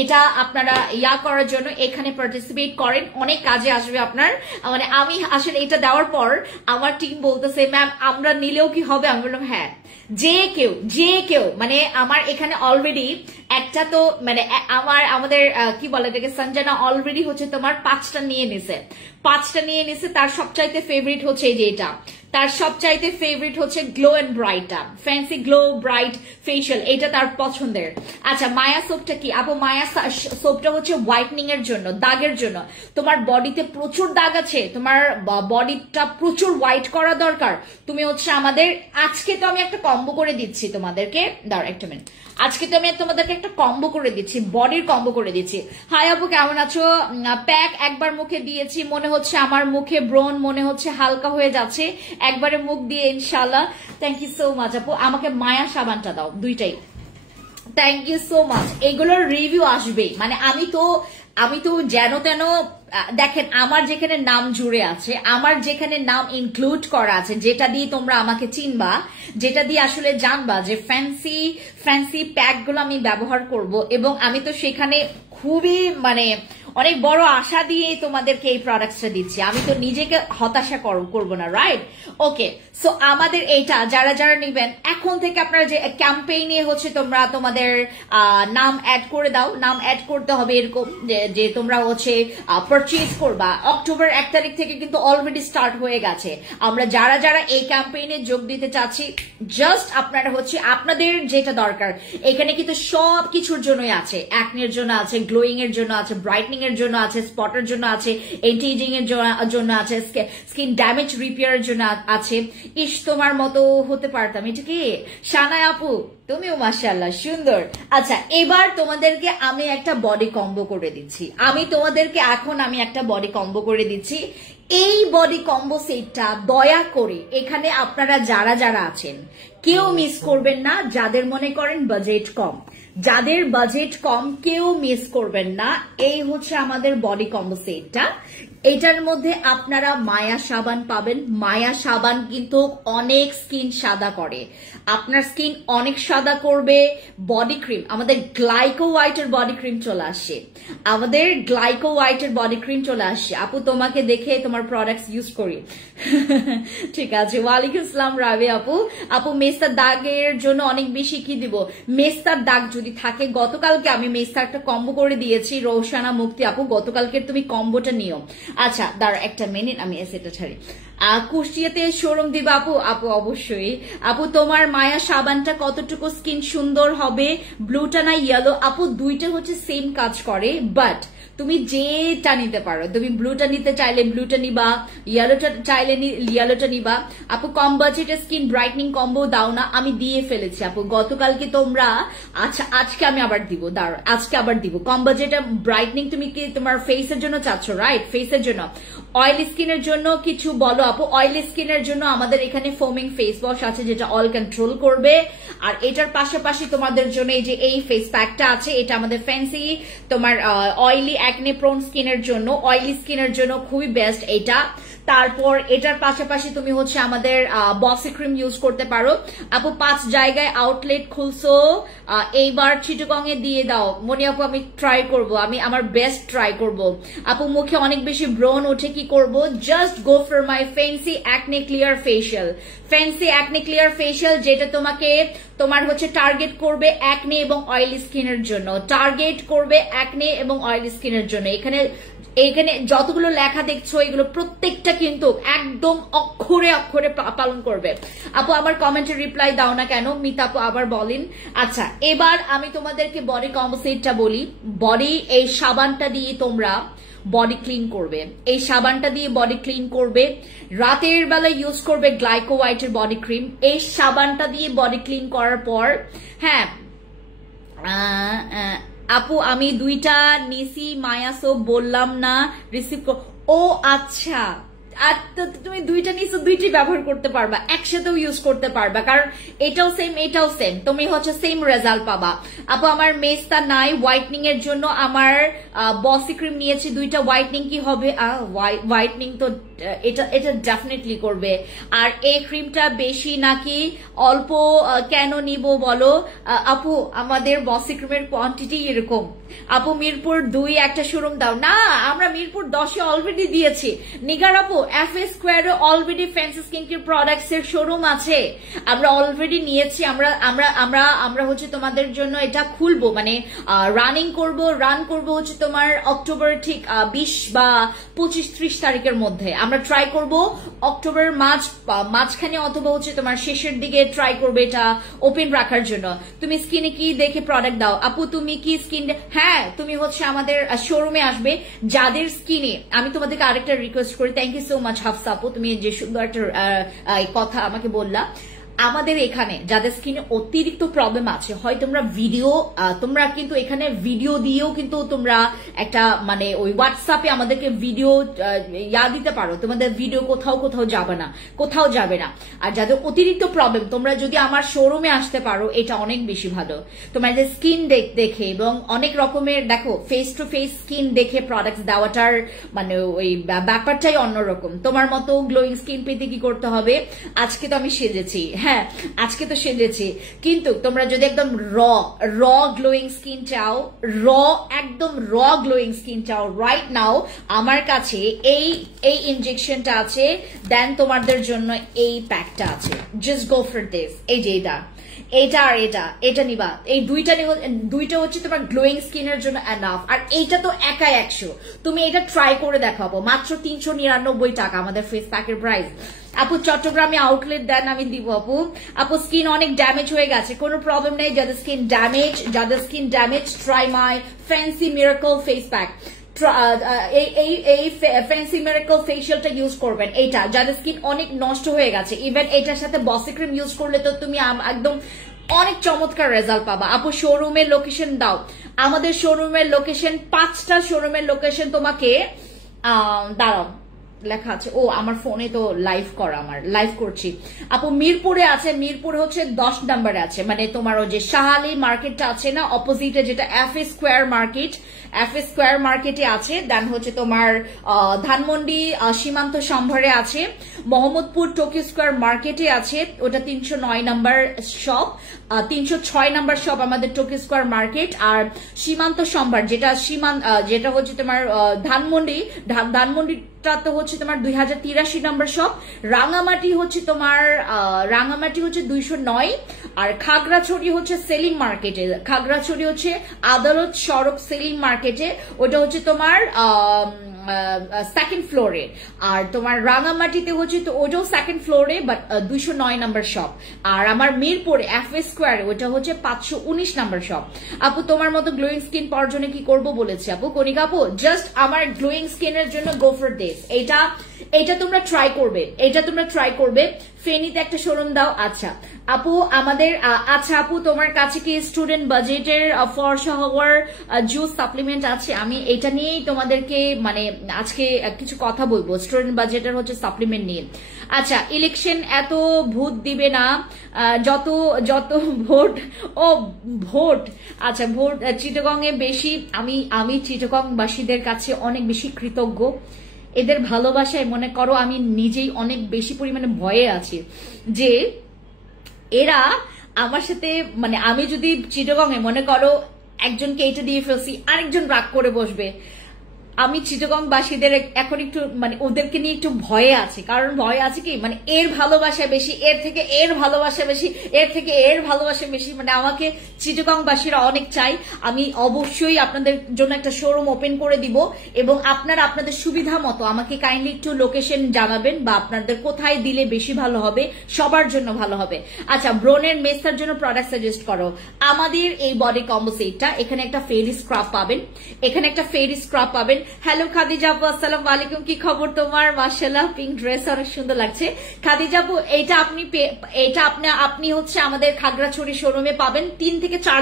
এটা আপনারা করার জন্য এখানে পার্টিসিপেট করেন, অনেক কাজে আসবে আপনার। মানে আমি আসলে এটা দেওয়ার পর আমার টিম বলতেছে, ম্যাম আমরা নিলেও কি হবে? আমি বললাম হ্যাঁ, যে কেউ মানে আমার এখানে অলরেডি একটা তো মানে আমাদের কি বলে এটাকে, সঞ্জনা অলরেডি হচ্ছে তোমার 5টা নিয়ে নিছে। তার সবচাইতে ফেভারিট হচ্ছে এই যে এটা, তার সবচাইতে ফেভারিট হচ্ছে গ্লো এন্ড ব্রাইটটা, ফ্যান্সি গ্লো ব্রাইট ফেশিয়াল, এটা তার পছন্দের। আচ্ছা, মায়া সোপটা কি আপু? মায়া সোপটা হচ্ছে হোয়াইটনিং এর জন্য, দাগের জন্য। তোমার বডিতে প্রচুর দাগ আছে, তোমার বডিটা প্রচুর হোয়াইট করা দরকার, তুমি হচ্ছে আমাদের আজকে তো আমি একটা কম্বো করে দিচ্ছি তোমাদেরকে, দাঁড়াও একটা মিনিট, আজকে তো আমি তোমাদেরকে একটা কম্বো করে দিচ্ছি, বডির কম্বো করে দিচ্ছি। হাই আপু কেমন আছো? প্যাক একবার মুখে দিয়েছি, মনে হচ্ছে আমার মুখে ব্রণ মনে হচ্ছে হালকা হয়ে যাচ্ছে, একবারে মুখ দিয়ে ইনশাল্লাহ। থ্যাংক ইউ সো মাচ আপু। আমাকে মায়া সাবানটা দাও, দুইটাই। Thank you so much. এগুলোর রিভিউ আসবেই, মানে আমি তো যেন তেন, দেখেন আমার যেখানে নাম জুড়ে আছে, আমার যেখানে নাম ইনক্লুড করা আছে, যেটা দিয়ে তোমরা আমাকে চিনবা, যেটা দিয়ে আসলে জানবা যে ফ্যান্সি প্যাক গুলো আমি ব্যবহার করব, এবং আমি তো সেখানে খুবই মানে অনেক বড় আশা দিয়ে তোমাদেরকে এই প্রোডাক্টসটা দিচ্ছি, আমি তো নিজেকে হতাশা করব না, রাইট? ওকে, সো আমাদের এইটা যারা যারা নেবেন এখন থেকে আপনারা যে ক্যাম্পেইনে হচ্ছে তোমরা তোমাদের নাম অ্যাড করে দাও, নাম অ্যাড করতে হবে এরকম যে তোমরা হচ্ছে পারচেজ করবা। অক্টোবর 1 তারিখ থেকে কিন্তু অলরেডি স্টার্ট হয়ে গেছে। আমরা যারা যারা এই ক্যাম্পেইনে যোগ দিতে চাচ্ছি, জাস্ট আপনারা হচ্ছে আপনাদের যেটা দরকার এখানে কিন্তু সব কিছুর জন্যই আছে, অ্যাকনের জন্য আছে, গ্লোয়িং এর জন্য আছে, ব্রাইটনিং এর জন্য আছে, স্পটের জন্য আছে, এন্টি এজিং এর জন্য আছে, স্কিন ড্যামেজ রিপেয়ারের জন্য আছে। ইস, তোমার মতো হতে পারতাম। এটা কি সানায় আপু? তুমিও মাশাআল্লাহ সুন্দর। আচ্ছা, এবার তোমাদেরকে আমি একটা বডি কম্বো করে দিচ্ছি। আমি একটা বডি কম্বো করে দিচ্ছি। এই বডি কম্বো সেটটা দয়া করে এখানে আপনারা যারা যারা আছেন কেউ মিস করবেন না। যাদের মনে করেন বাজেট কম, যাদের বাজেট কম কেউ মিস করবেন না। এই হচ্ছে আমাদের বডি কম্বো সেটটা। এটার মধ্যে আপনারা মায়া সাবান পাবেন। মায়া সাবান কিন্তু অনেক স্কিন সাদা করে, আপনার স্কিন অনেক সাদা করবে। বডি ক্রিম, আমাদের গ্লাইকো হোয়াইটের বডি ক্রিম চলে আসছে, আপু তোমাকে দেখে তোমার প্রোডাক্টস ইউজ করি। ঠিক আছে, ওয়ালাইকুম আসসালাম রাবে আপু মেস্তার দাগের জন্য অনেক বেশি কি দিব? মেস্তার দাগ যদি থাকে, গতকালকে আমি মেস্তার একটা কম্বো করে দিয়েছি। রৌশানা মুক্তি আপু, গতকালকে তুমি কম্বোটা নিও। আচ্ছা দাঁড়া একটা মিনিট, আমি এসেটা ছাড়ি। কুষ্টিয়াতে শোরুম দিবা আপু অবশ্যই। আপু তোমার মায়া সাবানটা কতটুকু স্কিন সুন্দর হবে, ব্লুটা না ইয়েলো? আপু দুইটা হচ্ছে সেম কাজ করে, বাট তুমি যেটা নিতে পারো। তুমি ব্লুটা নিতে চাইলে ব্লুটা নিবা, ইয়েলোটা চাইলে ইয়েলোটা নিবা। আপু কম বাজেটের স্কিন ব্রাইটনিং কম্বো দাও না? আমি দিয়ে ফেলেছি আপু গতকালকে তোমরা। আচ্ছা আজকে আমি আবার দিব, দাঁড়ো আজকে আবার দিব। কম বাজেটের ব্রাইটনিং তুমি কি তোমার ফেসের জন্য চাচ্ছ, রাইট? ফেসের জন্য, অয়েলি স্কিনের জন্য কিছু বলো আপু। অয়েলি স্কিনের জন্য আমাদের এখানে ফোমিং ফেস ওয়াশ আছে যেটা অয়েল কন্ট্রোল করবে। আর এটার পাশাপাশি তোমাদের জন্য এই যে এই ফেস প্যাকটা আছে, এটা আমাদের ফ্যান্সি তোমার অয়েলি অ্যাকনে প্রোন স্কিনের জন্য, অয়েলি স্কিনের জন্য খুবই বেস্ট এটা। তারপর এটার পাশাপাশি তুমি হচ্ছে আমাদের বক্সি ক্রিম ইউজ করতে পারো। আপু 5 জায়গায় আউটলেট খুলছো, এইবার চিটাগং এ দিয়ে দাও। মনি আপু আমি ট্রাই করব, আমি আমার বেস্ট ট্রাই করব। আপু মুখে অনেক বেশি ব্রণ ওঠে, কি করব? Just go for my fancy acne clear facial. Fancy acne clear facial যেটা তোমাকে তোমার হচ্ছে টার্গেট করবে অ্যাকনে এবং অয়েলি স্কিনের জন্য, টার্গেট করবে অ্যাকনে এবং অয়েলি স্কিনের জন্য। এখানে যতগুলো লেখা দেখছো এগুলো প্রত্যেকটা কিন্তু একদম অক্ষরে অক্ষরে পালন করবে। আপু আমার কমেন্টে রিপ্লাই দাও না কেন? মিতা আপু আবার বলেন। আচ্ছা এবার আমি তোমাদেরকে বডি কম্বো সেটটা বলি। বডি এই সাবানটা দিয়ে তোমরা বডি ক্লিন করবে, এই সাবানটা দিয়ে বডি ক্লিন করবে। রাতের বেলা ইউজ করবে গ্লাইকো হোয়াইটের বডি ক্রিম। এই সাবানটা দিয়ে বডি ক্লিন করার পর, হ্যাঁ আপু আমি 2টা নিসি মায়া সোপ বললাম না রিসিভ। ও আচ্ছা, আর তুমি 2টা নিচে 2টি ব্যবহার করতে পারবা, একসাথেও ইউজ করতে পারবা, কারণ এটাও সেম এটাও সেম, তুমি হচ্ছে সেম রেজাল্ট পাবা। আপু আমার মেস্তা নাই হোয়াইটনিং এর জন্য, আমার বসি ক্রিম নিয়েছি 2টা। হোয়াইটনিং কি হবে? হোয়াইটনিং তো এটা ডেফিনেটলি করবে। আর এই ক্রিমটা বেশি নাকি অল্প কেন নিব বলো? আপু আমাদের বসি ক্রিমের কোয়ান্টিটি এরকম। আপু মিরপুর 2 একটা শোরুম দাও না, আমরা মিরপুর 10-এ অলরেডি দিয়েছি। নিগার আপু FA স্কোয়ারে already fancy skin care products এর শোরুম আছে, আমরা অলরেডি নিয়েছি। আমরা হচ্ছে তোমাদের জন্য এটা খুলবো, মানে রান করব হচ্ছে তোমার অক্টোবর ঠিক 20 বা 25-30 তারিখের মধ্যে। আমরা ট্রাই করব অক্টোবর মাঝখানে অথবা হচ্ছে তোমার শেষের দিকে ট্রাই করবে এটা ওপেন রাখার জন্য। তুমি স্কিনে কি দেখে প্রোডাক্ট দাও? আপু তুমি কি স্কিন, হ্যাঁ তুমি হচ্ছে আমাদের শোরুমে আসবে। যাদের স্কিনে, আমি তোমাদেরকে আরেকটা রিকোয়েস্ট করি, thank you so much Hafsa আপু, তুমি যে সুন্দর একটা কথা আমাকে বললা। আমাদের এখানে যাদের স্কিনে অতিরিক্ত প্রবলেম আছে, হয় তোমরা কিন্তু এখানে ভিডিও দিয়েও কিন্তু তোমরা একটা মানে ওই হোয়াটসঅ্যাপে আমাদেরকে ভিডিও দিতে পারো। তোমাদের ভিডিও কোথাও যাবে না। আর যাদের অতিরিক্ত প্রবলেম, তোমরা যদি আমার শোরুমে আসতে পারো এটা অনেক বেশি ভালো। তোমাদের স্কিন দেখে এবং অনেক রকমের দেখো ফেস টু ফেস স্কিন দেখে প্রোডাক্ট দেওয়াটার মানে ওই ব্যাপারটাই অন্যরকম। তোমার মতো গ্লোয়িং স্কিন পেতে কি করতে হবে? আজকে তো আমি সেজেছি, হ্যাঁ আজকে তো সেজেছি, কিন্তু তোমরা যদি একদম র গ্লোয়িং স্কিন চাও, একদম র গ্লোয়িং স্কিন চাও রাইট নাও, আমার কাছে এই ইনজেকশনটা আছে, দেন তোমাদের জন্য এই প্যাকটা আছে, জাস্ট গো ফর দিস। এই যে এটা আর এটা নিবা, এই দুইটা হচ্ছে তোমার গ্লোয়িং স্কিনের জন্য এনাফ। আর এইটা তো একাই 100, তুমি এটা ট্রাই করে দেখাবো, মাত্র 399 টাকা আমাদের ফেস প্যাকের প্রাইস। আপু চট্টগ্রামে আউটলেট দেন, আমি দিব আপু স্কিন অনেক ড্যামেজ হয়ে গেছে, কোনো প্রবলেম নেই। যাদের skin damage try my fancy miracle face pack, এই ফ্যান্সি মিরাকল ফেশিয়ালটা ইউজ করবেন। এইটা যাদের স্কিন অনেক নষ্ট হয়ে গেছে, ইভেন এটার সাথে বসি ক্রিম ইউজ করলে তো তুমি একদম অনেক চমৎকার রেজাল্ট পাবা। আপু শোরুমের লোকেশন দাও, আমাদের শোরুমের লোকেশন 5টা শোরুমের লোকেশন তোমাকে দাঁড়াও লেখা আছে, ও আমার ফোনে তো লাইভ করছি। আপু মিরপুরে আছে, মিরপুরে হচ্ছে 10 নম্বরে আছে, মানে তোমার ওই যে শাহালি মার্কেটটা আছে না অপোজিটে, যেটা FA স্কোয়ার মার্কেটে আছে। দেন হচ্ছে তোমার ধানমন্ডি সীমান্ত সম্ভারে আছে, মোহাম্মদপুর টোকিও স্কোয়ার মার্কেটে আছে, ওটা 309 নাম্বার শপ, 306 নাম্বার শপ আমাদের টোকিও স্কোয়ার মার্কেট। আর সীমান্ত সম্ভার যেটা হচ্ছে তোমার ধানমন্ডিটা তো হচ্ছে তোমার 2083 নাম্বার শপ। রাঙামাটি হচ্ছে 209, আর খাগড়াছড়ি হচ্ছে সেলিম মার্কেটে, খাগড়াছড়ি হচ্ছে আদালত সড়ক সেলিম মার্কেটে, ওটা হচ্ছে তোমার সেকেন্ড ফ্লোরে। আর তোমার রাঙামাটিতে হচ্ছে তো ওটাও সেকেন্ড ফ্লোরে, বাট 209 নাম্বার শপ। আর আমার মিরপুরে FA স্কোয়ারে ওটা হচ্ছে 519 নাম্বার শপ। আপু তোমার মতো গ্লোয়িং স্কিন পাওয়ার জন্য কি করবো বলেছে আপু কনিকা আপু, জাস্ট আমার গ্লোয়িং স্কিনের জন্য গো ফর দিস। এটা তোমরা ট্রাই করবে। ফেনীতে একটা শোরুম দাও। আচ্ছা আপু আপু তোমার কাছে কি স্টুডেন্ট বাজেটের ফর্সা হওয়ার জুস সাপ্লিমেন্ট আছে? আমি এটা নিয়েই তোমাদেরকে মানে আজকে কিছু কথা বলবো, স্টুডেন্ট বাজেটের হচ্ছে সাপ্লিমেন্ট নিয়ে। আচ্ছা ইলেকশন এত ভোট দিবে না, যত ভোট আচ্ছা ভোট চিটাগং এ বেশি। আমি চিটাগংবাসীদের কাছে অনেক বেশি কৃতজ্ঞ, এদের ভালোবাসায় মনে করো আমি নিজেই অনেক বেশি পরিমাণে ভয়ে আছি যে এরা আমার সাথে, মানে আমি যদি চিটাগংয়ে মনে করো একজনকে এটা দিয়ে ফেলছি, আরেকজন রাগ করে বসবে। আমি চিটাগংবাসীদের এখন একটু মানে ওদেরকে নিয়ে একটু ভয়ে আছি, কারণ ভয় আছে কি মানে এর ভালোবাসা বেশি, এর থেকে এর ভালোবাসা বেশি, এর থেকে এর ভালোবাসা বেশি, মানে আমাকে চিটাগংবাসীরা অনেক চাই। আমি অবশ্যই আপনাদের জন্য একটা শোরুম ওপেন করে দিব, এবং আপনাদের সুবিধা মতো আমাকে কাইন্ডলি একটু লোকেশন জানাবেন, বা আপনাদের কোথায় দিলে বেশি ভালো হবে, সবার জন্য ভালো হবে। আচ্ছা ব্রনের মেসার জন্য প্রোডাক্ট সাজেস্ট করো। আমাদের এই বডি কম্বো সেটটা, এখানে একটা ফেরি স্ক্রাব পাবেন, হ্যালো খাদিজা আপু আসসালামু আলাইকুম, কি খবর তোমার? মাশাআল্লাহ পিঙ্ক ড্রেস অনেক সুন্দর লাগছে। খাদিজা আপু এটা আপনি হচ্ছে আমাদের খাগড়াছড়ি শোরুমে পাবেন 3 থেকে 4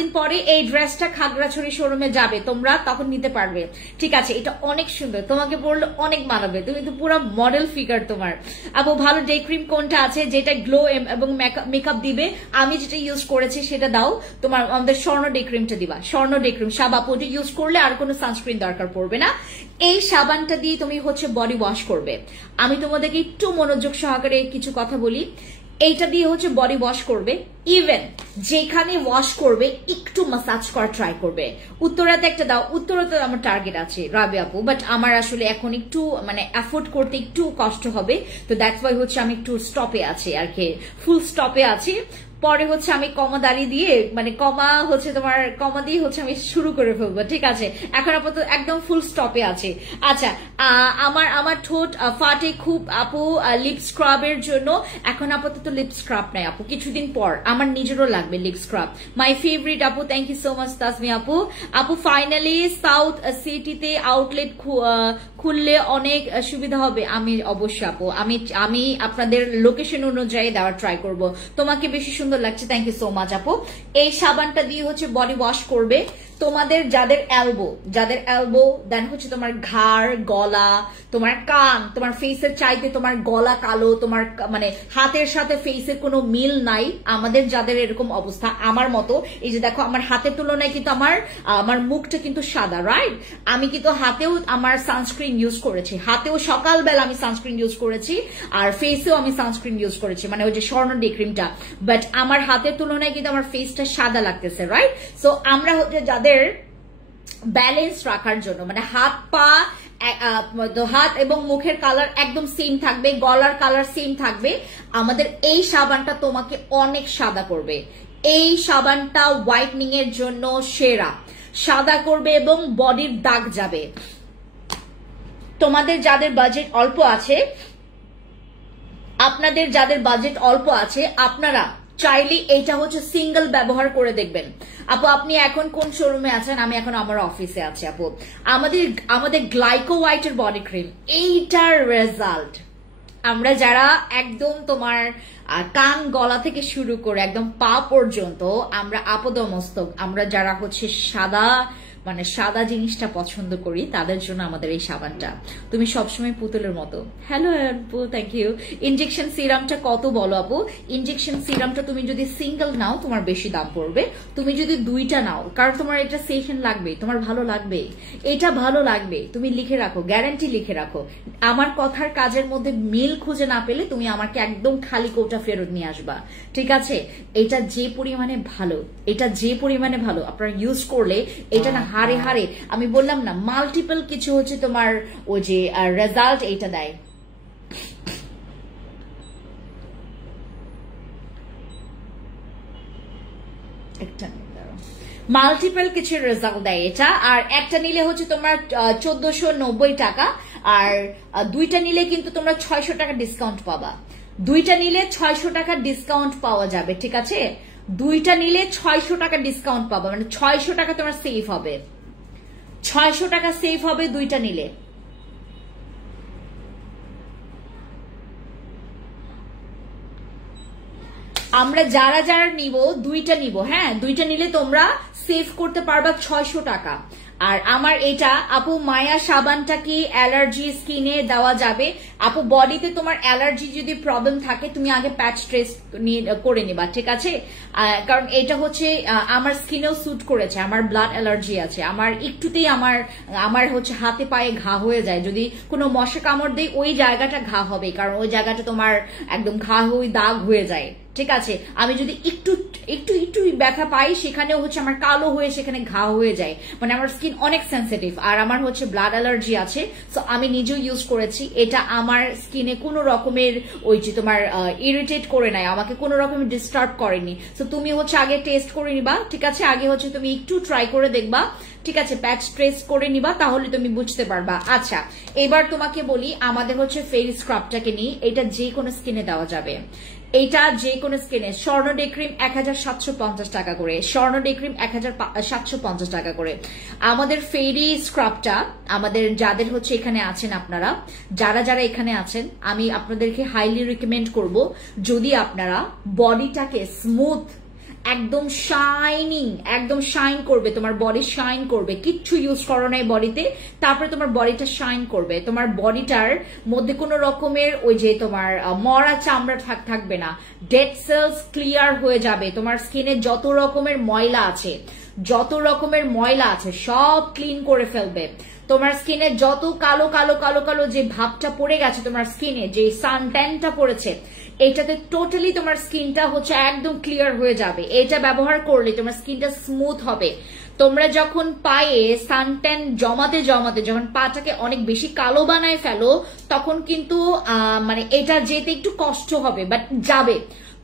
দিন পরে এই ড্রেসটা খাগড়াছড়ি শোরুমে যাবে, তোমরা তখন নিতে পারবে। ঠিক আছে, এটা অনেক সুন্দর, তোমাকে পরলে অনেক মানাবে, তুমি তো পুরো মডেল ফিগার তোমার। আপু ভালো ডে ক্রিম কোনটা আছে যেটা গ্লো এবং মেকআপ দিবে? আমি যেটা ইউজ করেছি সেটা দাও, তোমার আমাদের স্বর্ণ ডে ক্রিমটা দিবা, স্বর্ণ ডে ক্রিম সাবান, ওটা ইউজ করলে আর কোনো সানস্ক্রিন দরকার পড়বে না। এই সাবানটা দিয়ে তুমি হচ্ছে বডি ওয়াশ করবে। আমি তোমাদেরকে একটু মনোযোগ সহকারে কিছু কথা বলি। এইটা দিয়ে হচ্ছে বডি ওয়াশ করবে, ইভেন যেখানে ওয়াশ করবে একটু মাসাজ করা ট্রাই করবে। উত্তরাতে একটা দাও, উত্তরাতে আমার টার্গেট আছে রাবে আপু, বাট আমার আসলে এখন একটু মানে অ্যাফোর্ড করতে একটু কষ্ট হবে, তো দ্যাটস ওয়াই হচ্ছে আমি একটু স্টপে আছি আর কি, ফুল স্টপে আছি। পরে হচ্ছে আমি কমা দাঁড়িয়ে দিয়ে মানে কমা দিয়ে হচ্ছে আমি শুরু করে ফেলবো। ঠিক আছে, এখন আপাতত একদম ফুল স্টপে আছে। আচ্ছা আমার ঠোঁট ফাটে খুব আপু, লিপ স্ক্রাবের জন্য এখন আপাতত লিপ স্ক্রাব নাই আপু, কিছুদিন পর আমার নিজেরও লাগবে লিপ স্ক্রাব। মাই ফেভারিট আপু, thank you so much Tasmi আপু। আপু ফাইনালি সাউথ সিটিতে আউটলেট খুললে অনেক সুবিধা হবে। আমি অবশ্যই আপু, আমি আপনাদের লোকেশন অনুযায়ী দেওয়ার ট্রাই করব। তোমাকে বেশি সুন্দর লাগছে, থ্যাংক ইউ সো মাচ আপু। এই সাবানটা দিয়ে হচ্ছে বডি ওয়াশ করবে, তোমাদের যাদের এলবো দেন হচ্ছে তোমার ঘাড়, গলা, তোমার কান, তোমার ফেসের চাইতে তোমার গলা কালো, তোমার মানে হাতের সাথে ফেসের কোনো মিল নাই, আমাদের যাদের এরকম অবস্থা আমার মতো, এই যে দেখো আমার হাতের তুলনায় কিন্তু আমার মুখটা কিন্তু সাদা, রাইট? আমি কিন্তু হাতেও আমার সানস্ক্রিন ইউজ করেছি, হাতেও সকালবেলা আমি সানস্ক্রিন ইউজ করেছি, আর ফেসেও আমি সানস্ক্রিন ইউজ করেছি, মানে ওই যে স্বর্ণ ডে ক্রিমটা, বাট আমার হাতের তুলনায় কিন্তু আমার ফেসটা সাদা লাগতেছে, রাইট? সো আমরা হচ্ছে যাদের ব্যালেন্স রাখার জন্য, মানে হাত এবং মুখের কালার একদম সেম থাকবে, গলার কালার সেম থাকবে, আমাদের এই সাবানটা তোমাকে অনেক সাদা করবে। এই সাবানটা হোয়াইটনিং এর জন্য সেরা, সাদা করবে এবং বডির দাগ যাবে। তোমাদের যাদের বাজেট অল্প আছে, আপনারা চাইলে এটা হচ্ছে সিঙ্গেল ব্যবহার করে দেখবেন। আপু আপনি এখন কোন শোরুমে আছেন? আমি এখন আমার অফিসে আছি। আপু আমাদের গ্লাইকো হোয়াইটের বডি ক্রিম, এইটার রেজাল্ট আমরা যারা একদম তোমার কান গলা থেকে শুরু করে একদম পা পর্যন্ত আমরা আপদমস্তক, আমরা যারা হচ্ছে সাদা জিনিসটা পছন্দ করি, তাদের জন্য আমাদের এই সাবানটা। তুমি সবসময় পুতুলের মতো। হ্যালো আপু, থ্যাংক ইউ। ইনজেকশন সিরামটা কত বলো আপু? ইনজেকশন সিরামটা তুমি যদি সিঙ্গেল নাও তোমার বেশি দাম পড়বে, তুমি যদি দুইটা নাও, কারণ তোমার এটা সেশন লাগবে, তোমার ভালো লাগবে, এটা ভালো লাগবে, তুমি লিখে রাখো, গ্যারান্টি লিখে রাখো। আমার কথার কাজের মধ্যে মিল খুঁজে না পেলে তুমি আমাকে একদম খালি কৌটা ফেরত নিয়ে আসবা, ঠিক আছে? এটা যে পরিমাণে ভালো আপনারা ইউজ করলে এটা না হারে হারে, আমি বললাম না মাল্টিপল কিছু হচ্ছে তোমার ওই যে রেজাল্ট এইটা দেয়। মাল্টিপল কিছু রেজাল্ট দেয় এটা। আর একটা নিলে হচ্ছে তোমার 1490 টাকা, আর দুইটা নিলে কিন্তু তোমরা 600 টাকা ডিসকাউন্ট পাবা। দুইটা নিলে 600 টাকা ডিসকাউন্ট পাওয়া যাবে, ঠিক আছে? দুইটা নিলে 600 টাকা ডিসকাউন্ট পাবা, মানে 600 টাকা তোমার সেভ হবে, 600 টাকা সেভ হবে দুইটা নিলে। আমরা যারা নিব দুইটা নিব, হ্যাঁ দুইটা নিলে তোমরা সেভ করতে পারবা 600 টাকা। আর আমার এটা আপু মায়া সাবানটা কি অ্যালার্জি স্কিনে দেওয়া যাবে? আপু বডিতে তোমার অ্যালার্জি যদি প্রবলেম থাকে তুমি আগে প্যাচ টেস্ট করে নিবা, ঠিক আছে? কারণ এটা হচ্ছে আমার স্কিনেও স্যুট করেছে, আমার ব্লাড অ্যালার্জি আছে, আমার একটুতেই আমার হচ্ছে হাতে পায়ে ঘা হয়ে যায়, যদি কোনো মশা কামড় দেয় ওই জায়গাটা ঘা হবে, কারণ ওই জায়গাটা তোমার একদম ঘা হয়ে দাগ হয়ে যায়, ঠিক আছে? আমি যদি একটু ব্যথা পাই সেখানেও হচ্ছে আমার কালো হয়ে সেখানে ঘা হয়ে যায়, মানে আমার স্কিন অনেক সেন্সিটিভ, আর আমার হচ্ছে ব্লাড অ্যালার্জি আছে। সো আমি নিজেও ইউজ করেছি, এটা আমার স্কিনে কোনো রকমের ওই যে তোমার ইরিটেট করে নাই, আমাকে কোনো রকমের ডিস্টার্ব করেনি। সো তুমি হচ্ছে আগে টেস্ট করে নিবা, ঠিক আছে? আগে হচ্ছে তুমি একটু ট্রাই করে দেখবা, ঠিক আছে? প্যাচ ট্রেস করে নিবা, তাহলে তুমি বুঝতে পারবা। আচ্ছা এবার তোমাকে বলি আমাদের হচ্ছে ফেস স্ক্রাবটাকে নিয়ে, এটা যে কোনো স্কিনে দেওয়া যাবে, এটা যে কোনো স্কিনে। স্বর্ণ ডে ক্রিম 1750 টাকা করে, স্বর্ণ ডে ক্রিম 1750 টাকা করে। আমাদের ফেরি স্ক্রাবটা আমাদের যাদের হচ্ছে এখানে আছেন, আপনারা যারা এখানে আছেন, আমি আপনাদেরকে হাইলি রিকমেন্ড করব, যদি আপনারা বডিটাকে স্মুথ একদম শাইন করবে, তোমার বডি শাইন করবে, কিচ্ছু ইউজ করো নাই বডিতে, তারপরে তোমার বডিটা শাইন করবে, তোমার বডিটার মধ্যে কোনো রকমের ওই যে তোমার মরা চামড়া থাকবে না, ডেড সেলস ক্লিয়ার হয়ে যাবে, তোমার স্কিনে যত রকমের ময়লা আছে সব ক্লিন করে ফেলবে, তোমার স্কিনে যত কালো যে ভাবটা পড়ে গেছে, তোমার স্কিনে যে সান ট্যানটা পড়েছে, এটাতে টোটালি তোমার স্কিনটা হচ্ছে একদম ক্লিয়ার হয়ে যাবে। এটা ব্যবহার করলে তোমার স্কিনটা স্মুথ হবে। তোমরা যখন পায়ে সানট্যান জমাতে যখন পাটাকে অনেক বেশি কালো বানায় ফেলো, তখন কিন্তু মানে এটা যেতে একটু কষ্ট হবে, বাট যাবে।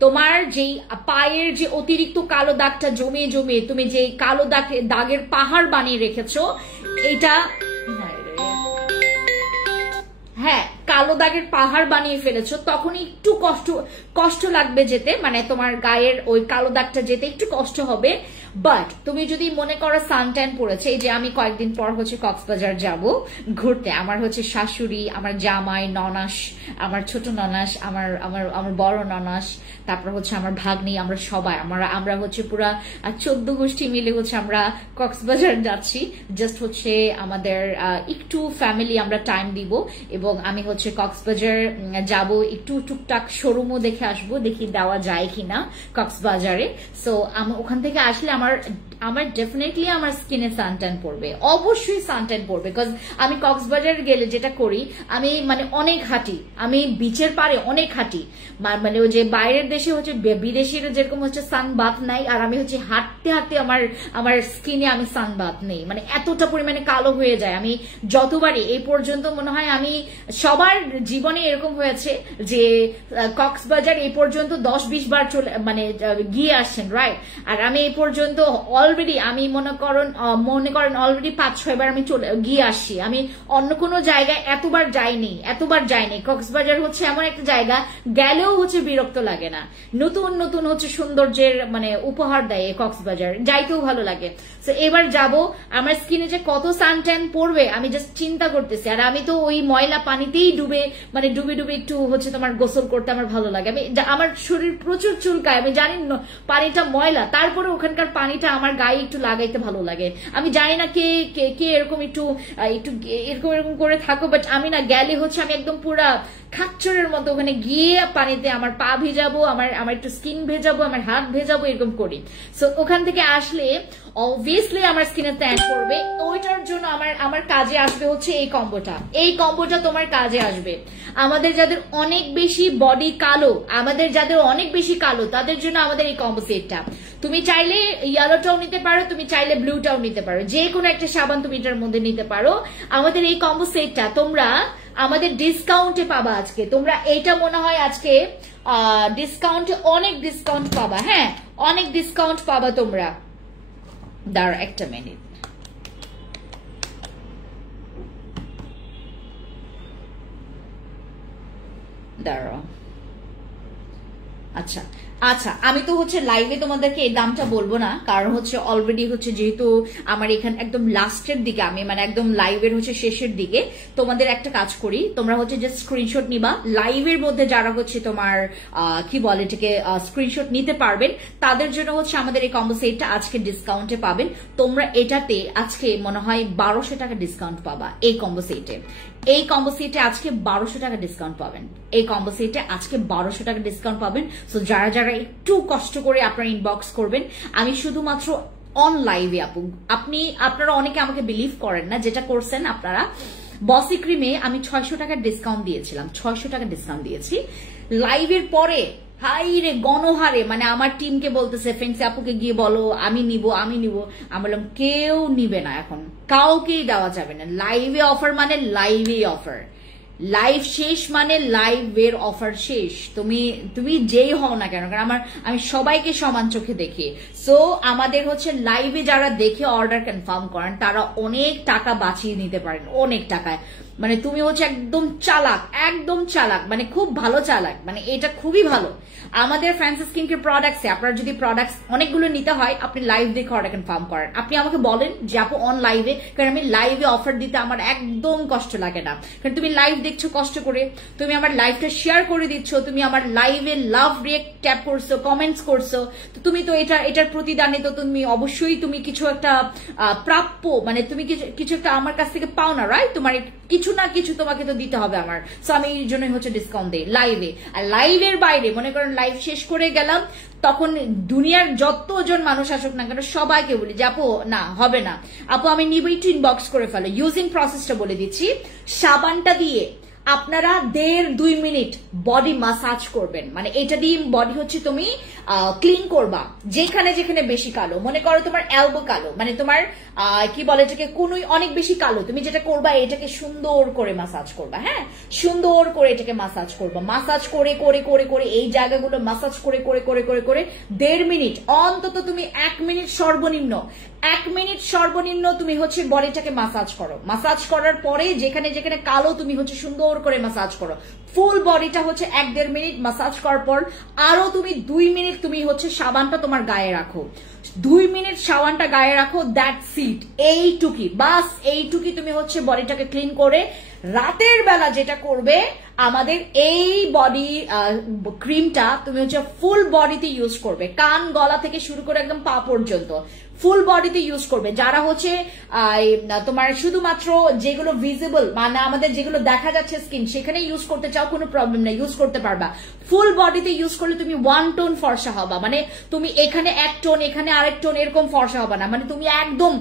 তোমার যেই পায়ের যে অতিরিক্ত কালো দাগটা জমিয়ে তুমি যে কালো দাগের পাহাড় বানিয়ে রেখেছো, এটা হ্যাঁ কালো দাগের পাহাড় বানিয়ে ফেলেছো, তখন একটু কষ্ট লাগবে যেতে, মানে তোমার গায়ের ওই কালো দাগটা যেতে একটু কষ্ট হবে, বাট তুমি যদি মনে করো সানট্যান পড়েছে, এই যে আমি কয়েকদিন পর হচ্ছে কক্সবাজার যাব ঘুরতে, আমার হচ্ছে শাশুড়ি, আমার জামাই, ননাস, আমার ছোট ননাস, আমার আমার আমার বড় ননাস, তারপর হচ্ছে আমার ভাগ্নি, আমরা সবাই আমরা হচ্ছে পুরা 14 গোষ্ঠী মিলে হচ্ছে আমরা কক্সবাজার যাচ্ছি। জাস্ট হচ্ছে আমাদের একটু ফ্যামিলি আমরা টাইম দিব, এবং আমি হচ্ছে কক্সবাজার যাব, একটু টুকটাক শোরুমও দেখে আসবো, দেখি দেওয়া যায় কিনা কক্সবাজারে। সো আমি ওখান থেকে আসলে আমার ডেফিনেটলি আমার স্কিনে সানট্যান পড়বে, অবশ্যই সানট্যান পড়বে। বিকজ আমি কক্সবাজার গেলে যেটা করি, আমি মানে অনেক হাঁটি, আমি বিচের পারে অনেক হাঁটি, মানে ওই যে বাইরের দেশে হচ্ছে বিদেশিরা যেরকম হচ্ছে সানবাথ নাই, আর আমি হচ্ছে হাঁটতে হাঁটতে আমার স্কিনে আমি সানবাথ নেই, মানে এতটা পরিমাণে কালো হয়ে যায়। আমি যতবারই এই পর্যন্ত মনে হয় আমি সবার জীবনে এরকম হয়েছে যে কক্সবাজার এই পর্যন্ত 10-20 বার মানে গিয়ে আসছেন, রাইট? আর আমি এই পর্যন্ত অলরেডি আমি মনে করেন অলরেডি 5-6 বার আমি গিয়ে আসছি। আমি অন্য কোনো জায়গায় এতবার যাইনি। কক্সবাজার হচ্ছে এমন একটা জায়গা, গেলেও হচ্ছে বিরক্ত লাগে না, নতুন নতুন হচ্ছে সৌন্দর্যের মানে উপহার দেয় এই কক্সবাজার, যাইতেও ভালো লাগে। তো এবার যাব, আমার স্কিনে যে কত সানট্যান পড়বে আমি জাস্ট চিন্তা করতেছি। আর আমি তো ওই ময়লা পানিতেই ডুবে একটু হচ্ছে তোমার গোসল করতে আমার ভালো লাগে। আমার শরীর প্রচুর চুলকায়, আমি জানি পানিটা ময়লা, তারপরে ওখানকার পানিটা আমার গায়ে একটু লাগাইতে ভালো লাগে। আমি জানি না কে কে কে এরকম একটু এরকম করে থাকো, বাট আমি না গেলে হচ্ছে আমি একদম পুরা খাচ্চরের মতো ওখানে গিয়ে পানিতে আমার পা ভেজাবো, আমার একটু স্কিন ভেজাবো, আমার হাত ভেজাবো, এরকম করি। সো ওখান থেকে আসলে অবভিয়াসলি আমার স্কিনে ট্যান পড়বে। ওইটার জন্য আমার কাজে আসবে হচ্ছে এই কম্বোটা তোমার কাজে আসবে। আমাদের যাদের অনেক বেশি বডি কালো, তাদের জন্য আমাদের এই কম্বো সেটটা। তুমি চাইলে ইয়েলোটাও নিতে পারো, তুমি চাইলে ব্লুটাও নিতে পারো, যে কোনো একটা সাবান তুমি এটার মধ্যে নিতে পারো। আমাদের এই কম্বো সেটটা তোমরা আমাদের ডিসকাউন্টে পাবা আজকে। তোমরা এইটা মনে হয় আজকে ডিসকাউন্টে অনেক ডিসকাউন্ট পাবা, হ্যাঁ অনেক ডিসকাউন্ট পাবা তোমরা। দাঁড়া একটা মিনিট, দাঁড়াও। আচ্ছা আমি তো হচ্ছে লাইভে তোমাদেরকে এই দামটা বলবো না, কারণ হচ্ছে অলরেডি হচ্ছে যেহেতু আমার এখানে একদম লাস্টের দিকে, আমি মানে একদম লাইভের হচ্ছে শেষের দিকে। তোমাদের একটা কাজ করি, তোমরা হচ্ছে যে স্ক্রিনশট নিবা, লাইভের মধ্যে যারা হচ্ছে তোমার কি বলে এটাকে স্ক্রিনশট নিতে পারবেন তাদের জন্য হচ্ছে আমাদের এই কম্বো সেটটা আজকে ডিসকাউন্টে পাবেন। তোমরা এটাতে আজকে মনে হয় 1200 টাকা ডিসকাউন্ট পাবা এই কম্বো সেটে। এই কম্বো সেটে আজকে 1200 টাকা ডিসকাউন্ট পাবেন। সো যারা একটু কষ্ট করে আপনারা ইনবক্স করবেন, আমি শুধুমাত্র অন লাইভে আপনারা অনেকে আমাকে বিলিভ করেন না, যেটা করছেন আপনারা। বসি ক্রিমে আমি 600 টাকার ডিসকাউন্ট দিয়েছিলাম, 600 টাকা ডিসকাউন্ট দিয়েছি। লাইভের পরে হাই রে গণহারে মানে আমার টিমকে বলতেছে, ফ্রেন্ডসি আপুকে গিয়ে বলো আমি নিব। আমি বললাম কেউ নিবে না, এখন কাউকেই দেওয়া যাবে না। লাইভে অফার মানে লাইভেই অফার, লাইভ শেষ মানে লাইভের অফার শেষ। তুমি যেই হও না কেন, কারণ আমি সবাইকে সমান চোখে দেখি। সো আমাদের হচ্ছে লাইভে যারা দেখে অর্ডার কনফার্ম করেন তারা অনেক টাকা বাঁচিয়ে নিতে পারেন, অনেক টাকায়। মানে তুমি হচ্ছে একদম চালাক, মানে খুব ভালো চালাক, মানে এটা খুবই ভালো। আমাদের ফ্যান্সি স্কিন কেয়ার প্রোডাক্টসে আপনার যদি প্রোডাক্টস অনেকগুলো নিতে হয়, আপনি লাইভ দেখে অর্ডার কনফার্ম করেন। আপনি আমাকে বলেন যে আপু অন লাইভে, কারণ আমি লাইভে অফার দিতে আমার একদম কষ্ট লাগে না। কারণ তুমি লাইভ দেখছো কষ্ট করে, তুমি আমার লাইভটা শেয়ার করে দিচ্ছ, তুমি আমার লাইভে লাভ রিয়েক্ট ট্যাপ করছো, কমেন্টস করছো, তো তুমি তো এটার প্রতিদানে তো তুমি অবশ্যই তুমি কিছু একটা প্রাপ্য, মানে তুমি কিছু একটা আমার কাছ থেকে পাও না, রাইট? তোমার কিছু না কিছু তোমাকে তো দিতে হবে আমার। সো আমি এই জন্যই হচ্ছে ডিসকাউন্ট দেই লাইভে। আর লাইভের বাইরে মনে করেন লাইভ শেষ করে গেলাম, তখন দুনিয়ার যতজন মানুষ আসুক না কেন সবাইকে বলি যে আপু না হবে না, আপু আমি নিব, একটু ইনবক্স করে ফেলো। ইউজিং প্রসেসটা বলে দিচ্ছি, সাবানটা দিয়ে আপনারা 1.5-2 মিনিট বডি মাসাজ করবেন। মানে এটা দিয়ে বডি হচ্ছে তুমি ক্লিন করবা, যেখানে বেশি কালো, মনে করো তোমার এলবো কালো, মানে তোমার কি বলে এটাকে কোনুই অনেক বেশি কালো, তুমি যেটা করবা এটাকে সুন্দর করে মাসাজ করবা। হ্যাঁ, সুন্দর করে এটাকে মাসাজ করবা, মাসাজ করে করে করে করে এই জায়গাগুলো মাসাজ করে করে করে করে করে 1.5 মিনিট অন্তত, তুমি 1 মিনিট সর্বনিম্ন 1 মিনিট সর্বনিম্ন তুমি হচ্ছে বডিটাকে মাসাজ করো। মাসাজ করার পরে যেখানে কালো তুমি হচ্ছে সুন্দর করে মাসাজ করো। ফুল বডিটা হচ্ছে 1-1.5 মিনিট মাসাজ করার পর আরো তুমি 2 মিনিট তুমি হচ্ছে সাবানটা তোমার গায়ে রাখো। 2 মিনিট সাবানটা গায়ে রাখো, দ্যাটস ইট। এইটুকি বাস, এইটুকি তুমি হচ্ছে বডিটাকে ক্লিন করে রাতের বেলা যেটা করবে, আমাদের এই বডি ক্রিমটা তুমি হচ্ছে ফুল বডিতে ইউজ করবে, কান গলা থেকে শুরু করে একদম পা পর্যন্ত ফুল বডিতে ইউজ করবে। যারা হচ্ছে তোমার শুধুমাত্র যেগুলো ভিজিবল মানে আমাদের যেগুলো দেখা যাচ্ছে স্কিন সেখানে ইউজ করতে চাও, কোনো প্রবলেম নেই, ইউজ করতে পারবা। ফুল বডিতে ইউজ করলে তুমি 1 টোন ফর্সা হবা, মানে তুমি এখানে 1 টোন এখানে আরেক টোন এরকম ফর্সা হবা না, মানে তুমি একদম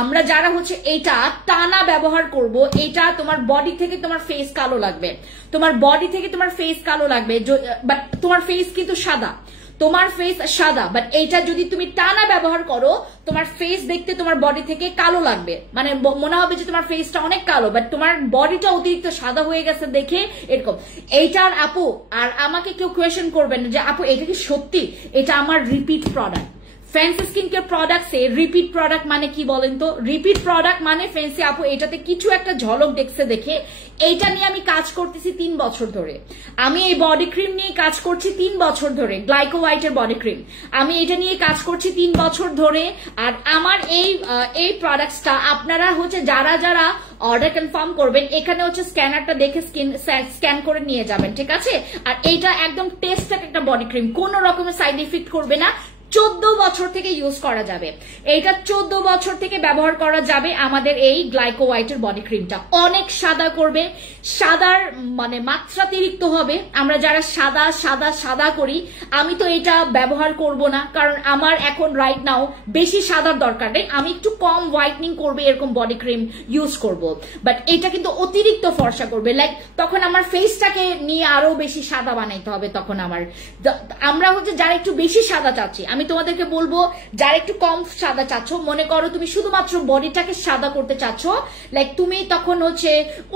আমরা যারা হচ্ছে এটা টানা ব্যবহার করব, এটা তোমার বডি থেকে তোমার ফেস কালো লাগবে, তোমার বডি থেকে তোমার ফেস কালো লাগবে, বাট তোমার ফেস কিন্তু সাদা, তোমার ফেস সাদা, বাট এইটা যদি তুমি টানা ব্যবহার করো তোমার ফেস দেখতে তোমার বডি থেকে কালো লাগবে, মানে মনে হবে যে তোমার ফেসটা অনেক কালো, বাট তোমার বডিটা অতিরিক্ত সাদা হয়ে গেছে দেখে এরকম। এইটার আপু আর আমাকে কেউ কোয়েশ্চেন করবেন যে আপু এটা কি সত্যি? এটা আমার repeat product. Fancy skin care প্রোডাক্টসে রিপিট প্রোডাক্ট মানে কি বলেন তো? রিপিট প্রোডাক্ট মানে ফ্যান্সি আপু এটাতে কিছু একটা ঝলক দেখছে দেখে এইটা নিয়ে আমি কাজ করতেছি 3 বছর ধরে। আমি এই বডি ক্রিম নিয়ে কাজ করছি 3 বছর ধরে, গ্লাইকো হোয়াইটের বডি ক্রিম, আমি এটা নিয়ে কাজ করছি 3 বছর ধরে। আর আমার এই প্রোডাক্টসটা আপনারা হচ্ছে যারা যারা অর্ডার কনফার্ম করবেন এখানে হচ্ছে স্ক্যানারটা দেখে স্ক্যান করে নিয়ে যাবেন, ঠিক আছে? আর এইটা একদম টেস্টেড একটা বডি ক্রিম, কোন রকমের সাইড ইফেক্ট করবে না, 14 বছর থেকে ইউজ করা যাবে, এইটা 14 বছর থেকে ব্যবহার করা যাবে। আমাদের এই গ্লাইকো হোয়াইটের বডি ক্রিমটা অনেক সাদা করবে, সাদার মানে মাত্রাতিরিক্ত হবে। আমরা যারা সাদা সাদা সাদা করি, আমি তো এটা ব্যবহার করব না, কারণ আমার এখন রাইট নাও বেশি সাদার দরকার নেই, আমি একটু কম হোয়াইটনিং করবে এরকম বডি ক্রিম ইউজ করব। বাট এটা কিন্তু অতিরিক্ত ফর্সা করবে, লাইক তখন আমার ফেসটাকে নিয়ে আরো বেশি সাদা বানাইতে হবে। তখন আমরা হচ্ছে যারা একটু বেশি সাদা চাচ্ছি, আমি তোমাদেরকে বলবো যারা একটু কম সাদা চাচ্ছ, মনে করো তুমি শুধুমাত্র বডিটাকে সাদা করতে চাচ্ছ, লাইক তুমি তখন হচ্ছে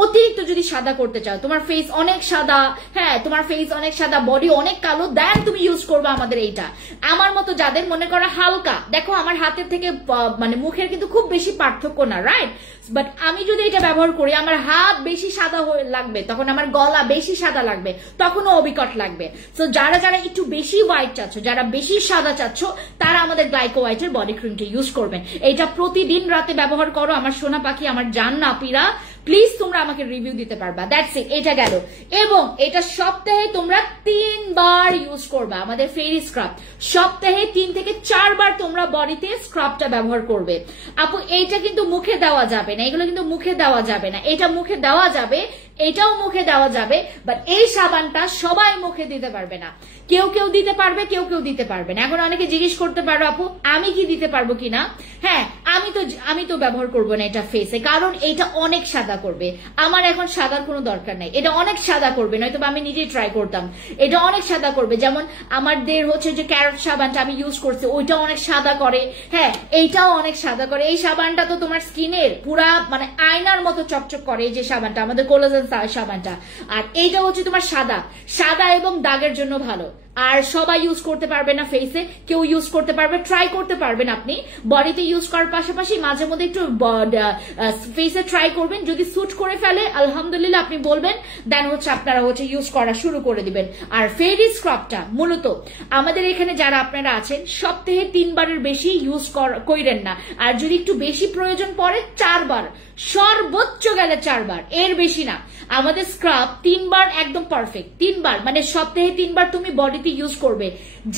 অতিরিক্ত যদি সাদা করতে চাও, তোমার ফেস অনেক সাদা, হ্যাঁ তোমার ফেস অনেক সাদা, বডি অনেক কালো, দেন তুমি ইউজ করবে আমাদের এইটা। আমার মতো যাদের মনে করো হালকা, দেখো আমার হাতের থেকে মানে মুখের কিন্তু খুব বেশি পার্থক্য না, রাইট? বাট আমি যদি এটা ব্যবহার করি আমার হাত বেশি সাদা লাগবে, তখন আমার গলা বেশি সাদা লাগবে, তখনও অবিকট লাগবে। সো যারা যারা একটু বেশি হোয়াইট চাচ্ছ, যারা বেশি সাদা চাচ্ছ, তারা আমাদের গ্লাইকো হোয়াইটের বডি ক্রিমটা ইউজ করবেন। এটা প্রতিদিন রাতে ব্যবহার করো আমার সোনা পাখি, আমার জান নাপিরা, প্লিজ তোমরা আমাকে রিভিউ দিতে পারবা। দ্যাটস ইট, এটা গেল। এবং এটা সপ্তাহে তোমরা 3 বার ইউজ করবা, আমাদের ফেরি স্ক্রাব সপ্তাহে 3 থেকে 4 বার তোমরা বডিতে স্ক্রাবটা ব্যবহার করবে। আপু এইটা কিন্তু মুখে দেওয়া যাবে না, এগুলো কিন্তু মুখে দেওয়া যাবে না, এটা মুখে দেওয়া যাবে, এটাও মুখে দেওয়া যাবে, বাট এই সাবানটা সবাই মুখে দিতে পারবে না, কেউ কেউ দিতে পারবে, কেউ কেউ দিতে পারবে না। এখন অনেকে জিজ্ঞেস করতে পারো আপু আমি কি দিতে পারবো কিনা? হ্যাঁ, আমি তো ব্যবহার করবো না এটা ফেসে, কারণ এটা অনেক সাদা করবে। আমার এখন সাদার কোনো দরকার নাই, এটা অনেক সাদা করবে, নয়তো আমি নিজেই ট্রাই করতাম, এটা অনেক সাদা করবে। যেমন আমাদের হচ্ছে যে ক্যারট সাবানটা আমি ইউজ করছি, ওইটা অনেক সাদা করে, হ্যাঁ এইটাও অনেক সাদা করে। এই সাবানটা তো তোমার স্কিনের পুরা মানে আয়নার মতো চকচক করে, এই যে সাবানটা আমাদের কোলাজেন সাবানটা। আর এইটা হচ্ছে তোমার সাদা এবং দাগের জন্য ভালো। আর সবাই ইউজ করতে পারবে না ফেসে, কেউ ইউজ করতে পারবে, ট্রাই করতে পারবেন আপনি বডিতে ইউজ করার পাশাপাশি মাঝে মধ্যে একটু ফেসে ট্রাই করবেন, যদি স্যুট করে ফেলে আলহামদুলিল্লাহ আপনি বলবেন, দেন হচ্ছে আপনারা হচ্ছে ইউজ করা শুরু করে দিবেন। আর ফেরি স্ক্রাবটা মূলত আমাদের এখানে যারা আপনারা আছেন সপ্তাহে 3 বারের বেশি ইউজ করেন না, আর যদি একটু বেশি প্রয়োজন পড়ে 4 বার, সর্বোচ্চ গেলে 4 বার, এর বেশি না। আমাদের স্ক্রাব 3 বার একদম পারফেক্ট, 3 বার মানে সপ্তাহে 3 বার তুমি বডিতে ইউজ করবে।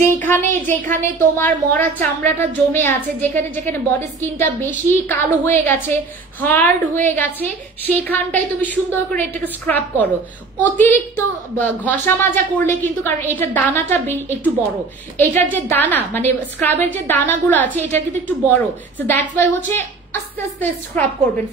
যেখানে যেখানে তোমার মরা চামড়াটা জমে আছে, যেখানে যেখানে বডি স্কিনটা বেশি কালো হয়ে গেছে, হার্ড হয়ে গেছে, সেখানটাই তুমি সুন্দর করে এটাকে স্ক্রাব করো। অতিরিক্ত ঘষা মাজা করলে কিন্তু, কারণ এটার দানাটা একটু বড়, এটার যে দানা মানে স্ক্রাবের যে দানাগুলো আছে এটা কিন্তু একটু বড়, সো দ্যাটস ওয়াই হচ্ছে আস্তে আস্তে স্ক্রাব করবেন।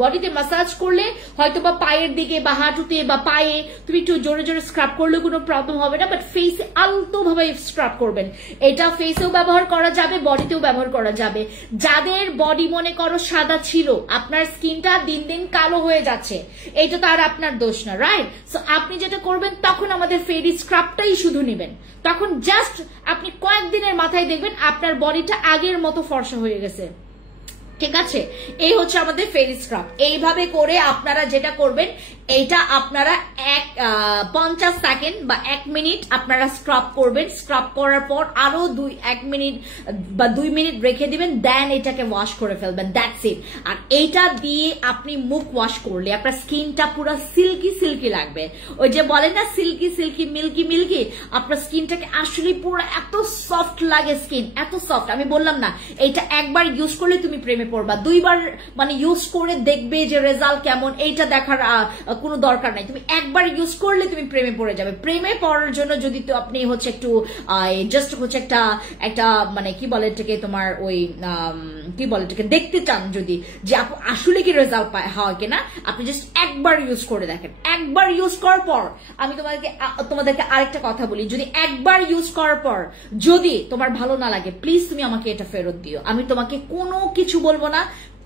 বডিতে ম্যাসাজ করলে হয়তো বা পায়ের দিকে বা হাঁটুতে বা পায়ে তুমি একটু জোরে জোরে স্ক্রাব করলে কোনো প্রবলেম হবে না, বাট ফেসে আলতো ভাবে স্ক্রাব করবেন। এটা ফেসেও ব্যবহার করা যাবে, বডিতেও ব্যবহার করা যাবে। যাদের বডি মনে করো সাদা ছিল, আপনার স্কিনটা দিন দিন কালো হয়ে যাচ্ছে, এটা তো আর আপনার দোষ না, রাইট? সো আপনি যেটা করবেন তখন আমাদের ফেরি স্ক্রাবটাই শুধু নেবেন, তখন জাস্ট আপনি কয়েকদিনের মাথায় দেখবেন আপনার বডিটা আগের মতো ফর্সা হয়ে গেছে। ঠিক আছে, এই হচ্ছে আমাদের ফেস স্ক্রাব। এইভাবে করে আপনারা যেটা করবেন, এইটা আপনারা 50 সেকেন্ড বা 1 মিনিট আপনারা স্ক্রাব করবেন। স্ক্রাব করার পর আরো 1 মিনিট বা 2 মিনিট রেখে দিবেন, দেন এটাকে ওয়াশ করে ফেলবেন, দ্যাটস ইট। আর এইটা দিয়ে আপনি মুখ ওয়াশ করলে আপনার স্কিনটা পুরো সিল্কি সিল্কি লাগবে। ওই যে বলে না সিল্কি সিল্কি মিল্কি মিল্কি, আপনার স্কিনটাকে আসলে পুরো এত সফট লাগে, স্কিন এত সফট। আমি বললাম না, এইটা একবার ইউজ করলে তুমি প্রেমে পড়বা, 2 বার মানে ইউজ করে দেখবে যে রেজাল্ট কেমন, এইটা দেখার কোনো দরকার নাই। তুমি একবার ইউজ করলে তুমি প্রেমে পড়ে যাবে। প্রেমে পড়ার জন্য যদি তো আপনি হচ্ছে একটু জাস্ট হচ্ছে একটা মানে কি বলে এটাকে, তোমার ওই কি বলে এটাকে, দেখতে চান যদি যে আসলে কি রেজাল্ট হয় কিনা, আপনি জাস্ট একবার ইউজ করে দেখেন। একবার ইউজ করার পর আমি তোমাদেরকে আরেকটা কথা বলি, যদি একবার ইউজ করার পর যদি তোমার ভালো না লাগে, প্লিজ তুমি আমাকে এটা ফেরত দিও। আমি তোমাকে কোনো কিছু বলবো না,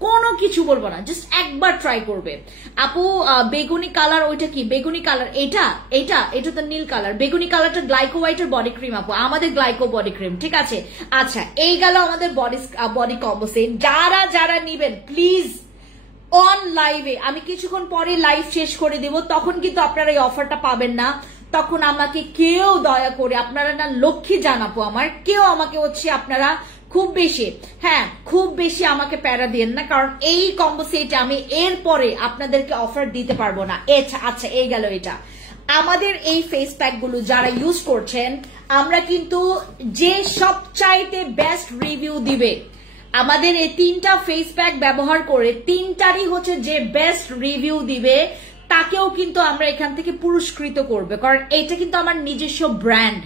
কোনো কিছু বলবো না, জাস্ট একবার ট্রাই করবে। আপু বেগুনি কালার, ওইটা কি বেগুনি কালার? এটা তো নীল কালার। বেগুনি কালারটা গ্লাইকো হোয়াইটের বডি ক্রিম আপু, আমাদের গ্লাইকো বডি ক্রিম, ঠিক আছে। আচ্ছা, এই গেল আমাদের বডি কম্বো সেট। যারা নিবেন প্লিজ অন লাইভে, আমি কিছুক্ষণ পরে লাইভ শেষ করে দিব, তখন কিন্তু আপনারা এই অফারটা পাবেন না। তখন আমাকে কেউ দয়া করে, আপনারা না লক্ষ্মী জানাবো আমার, কেউ আমাকে হচ্ছে আপনারা খুব বেশি আমাকে প্যারা দিয়েন না, কারণ এই কম্বো সেটে আমি এরপরে আপনাদেরকে অফার দিতে পারবো না। আচ্ছা, এই গেল এটা। আমাদের এই ফেস প্যাক গুলো যারা ইউজ করছেন, আমরা কিন্তু যে সবচাইতে বেস্ট রিভিউ দিবে, আমাদের এই 3টা ফেস প্যাক ব্যবহার করে 3টারই হচ্ছে যে বেস্ট রিভিউ দিবে, তাকেও কিন্তু আমরা এখান থেকে পুরস্কৃত করবে, কারণ এটা কিন্তু আমার নিজস্ব ব্র্যান্ড।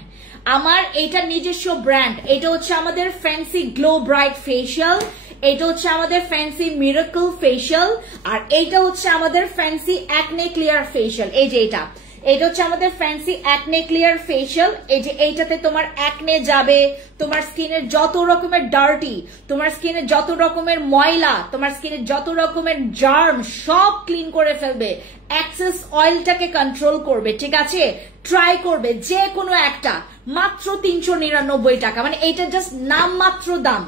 এটা হচ্ছে আমাদের ফ্যান্সি গ্লো ব্রাইট ফেশিয়াল, এটা হচ্ছে আমাদের ফ্যান্সি মিরাকল ফেশিয়াল, আর এইটা হচ্ছে আমাদের ফ্যান্সি অ্যাকনে ক্লিয়ার ফেশিয়াল। এই যে এটা হচ্ছে আমাদের ফ্যান্সি অ্যাকনে ক্লিয়ার ফেশিয়াল। এই যে এইটাতে তোমার অ্যাকনে যাবে, তোমার স্কিনের যত রকমের ডার্টি, তোমার স্কিনের যত রকমের ময়লা, তোমার স্কিনের যত রকমের জার্ম সব ক্লিন করে ফেলবে, এক্সেস অয়েলটাকে কন্ট্রোল করবে, ঠিক আছে। ট্রাই করবে যে কোনো একটা, মাত্র 399 টাকা, মানে এটা জাস্ট নামমাত্র দাম।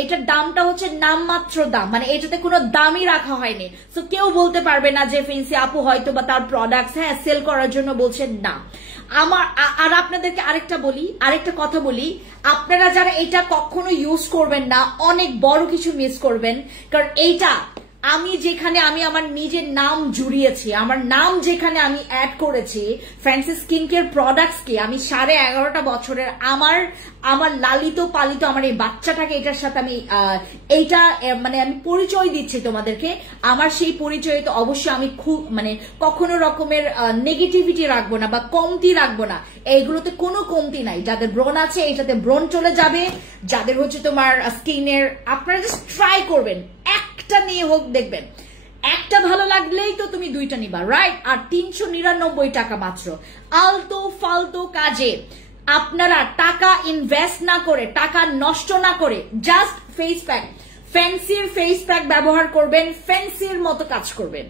এইটার দামটা হচ্ছে নামমাত্র দাম, মানে এটাতে কোনো দামই রাখা হয়নি। সো কেউ বলতে পারবে না যে ফেন্সি আপু হয়তো বা তার প্রোডাক্টস সেল করার জন্য বলছেন না। আর আপনাদেরকে আরেকটা কথা বলি, আপনারা যারা এটা কখনো ইউজ করবেন না, অনেক বড় কিছু মিস করবেন। কারণ এইটা আমি আমার নিজের নাম জুড়িয়েছি, আমার নাম যেখানে আমি অ্যাড করেছি ফ্যান্সি স্কিন কেয়ার প্রোডাক্টস কে, আমি 11.5 বছরের আমার লালিত পালিত আমার এই বাচ্চাটাকে এটার সাথে আমি মানে আমি পরিচয় দিচ্ছি তোমাদেরকে। আমার সেই পরিচয়ে তো অবশ্যই আমি খুব মানে কখনো রকমের নেগেটিভিটি রাখবো না বা কমতি রাখবো না। এইগুলোতে কোনো কমতি নাই। যাদের ব্রণ আছে এটাতে ব্রণ চলে যাবে, যাদের হচ্ছে তোমার স্কিনের, আপনারা জাস্ট ট্রাই করবেন, একটা নিয়ে হোক, দেখবেন একটা ভালো লাগলেই তো তুমি 2টা নিবা, রাইট। আর 399 টাকা মাত্র। আলতু ফালতু কাজে আপনারা টাকা ইনভেস্ট না করে, টাকা নষ্ট না করে, জাস্ট ফেস প্যাক, ফ্যান্সির ফেস প্যাক ব্যবহার করবেন, ফ্যান্সির মতো কাজ করবেন,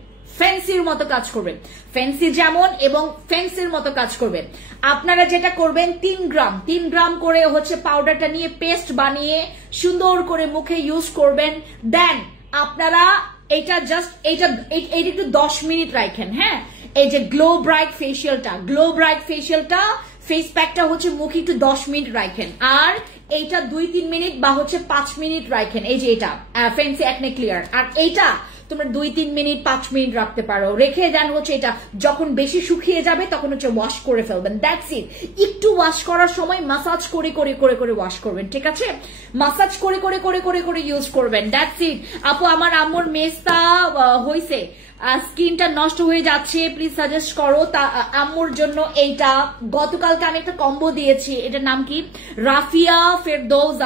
ফ্যান্সি যেমন এবং ফ্যান্সির মতো কাজ করবেন। আপনারা যেটা করবেন, 3 গ্রাম করে হচ্ছে পাউডারটা নিয়ে পেস্ট বানিয়ে সুন্দর করে মুখে ইউজ করবেন। দেন আপনারা এটা একটু 10 মিনিট রাখেন। হ্যাঁ, এই যে গ্লো ব্রাইট ফেশিয়ালটা ফেস প্যাকটা হচ্ছে মুখে একটু 10 মিনিট রাখেন, আর এইটা 2-3 মিনিট বা হচ্ছে 5 মিনিট রাখেন। এই যে এটা ফ্যান্সি অ্যাকনে ক্লিয়ার, আর এইটা তোমরা 2-3 মিনিট 5 মিনিট রাখতে পারো, রেখে দেন হচ্ছে এটা যখন বেশি শুকিয়ে যাবে তখন হচ্ছে ওয়াশ করে ফেলবেন, দ্যাটস ইট। একটু ওয়াশ করার সময় মাসাজ করে ওয়াশ করবেন, ঠিক আছে, মাসাজ করে ইউজ করবেন, দ্যাটস ইট। আপু আমার আম্মুর মেস্তা হইছে, স্কিনটা নষ্ট হয়ে যাচ্ছে, প্লিজ সাজেস্ট করো তা আম্মুর জন্য। এইটা গতকালকে আমি একটা কম্বো দিয়েছি, এটার নাম কি, রাফিয়া ফেরদৌস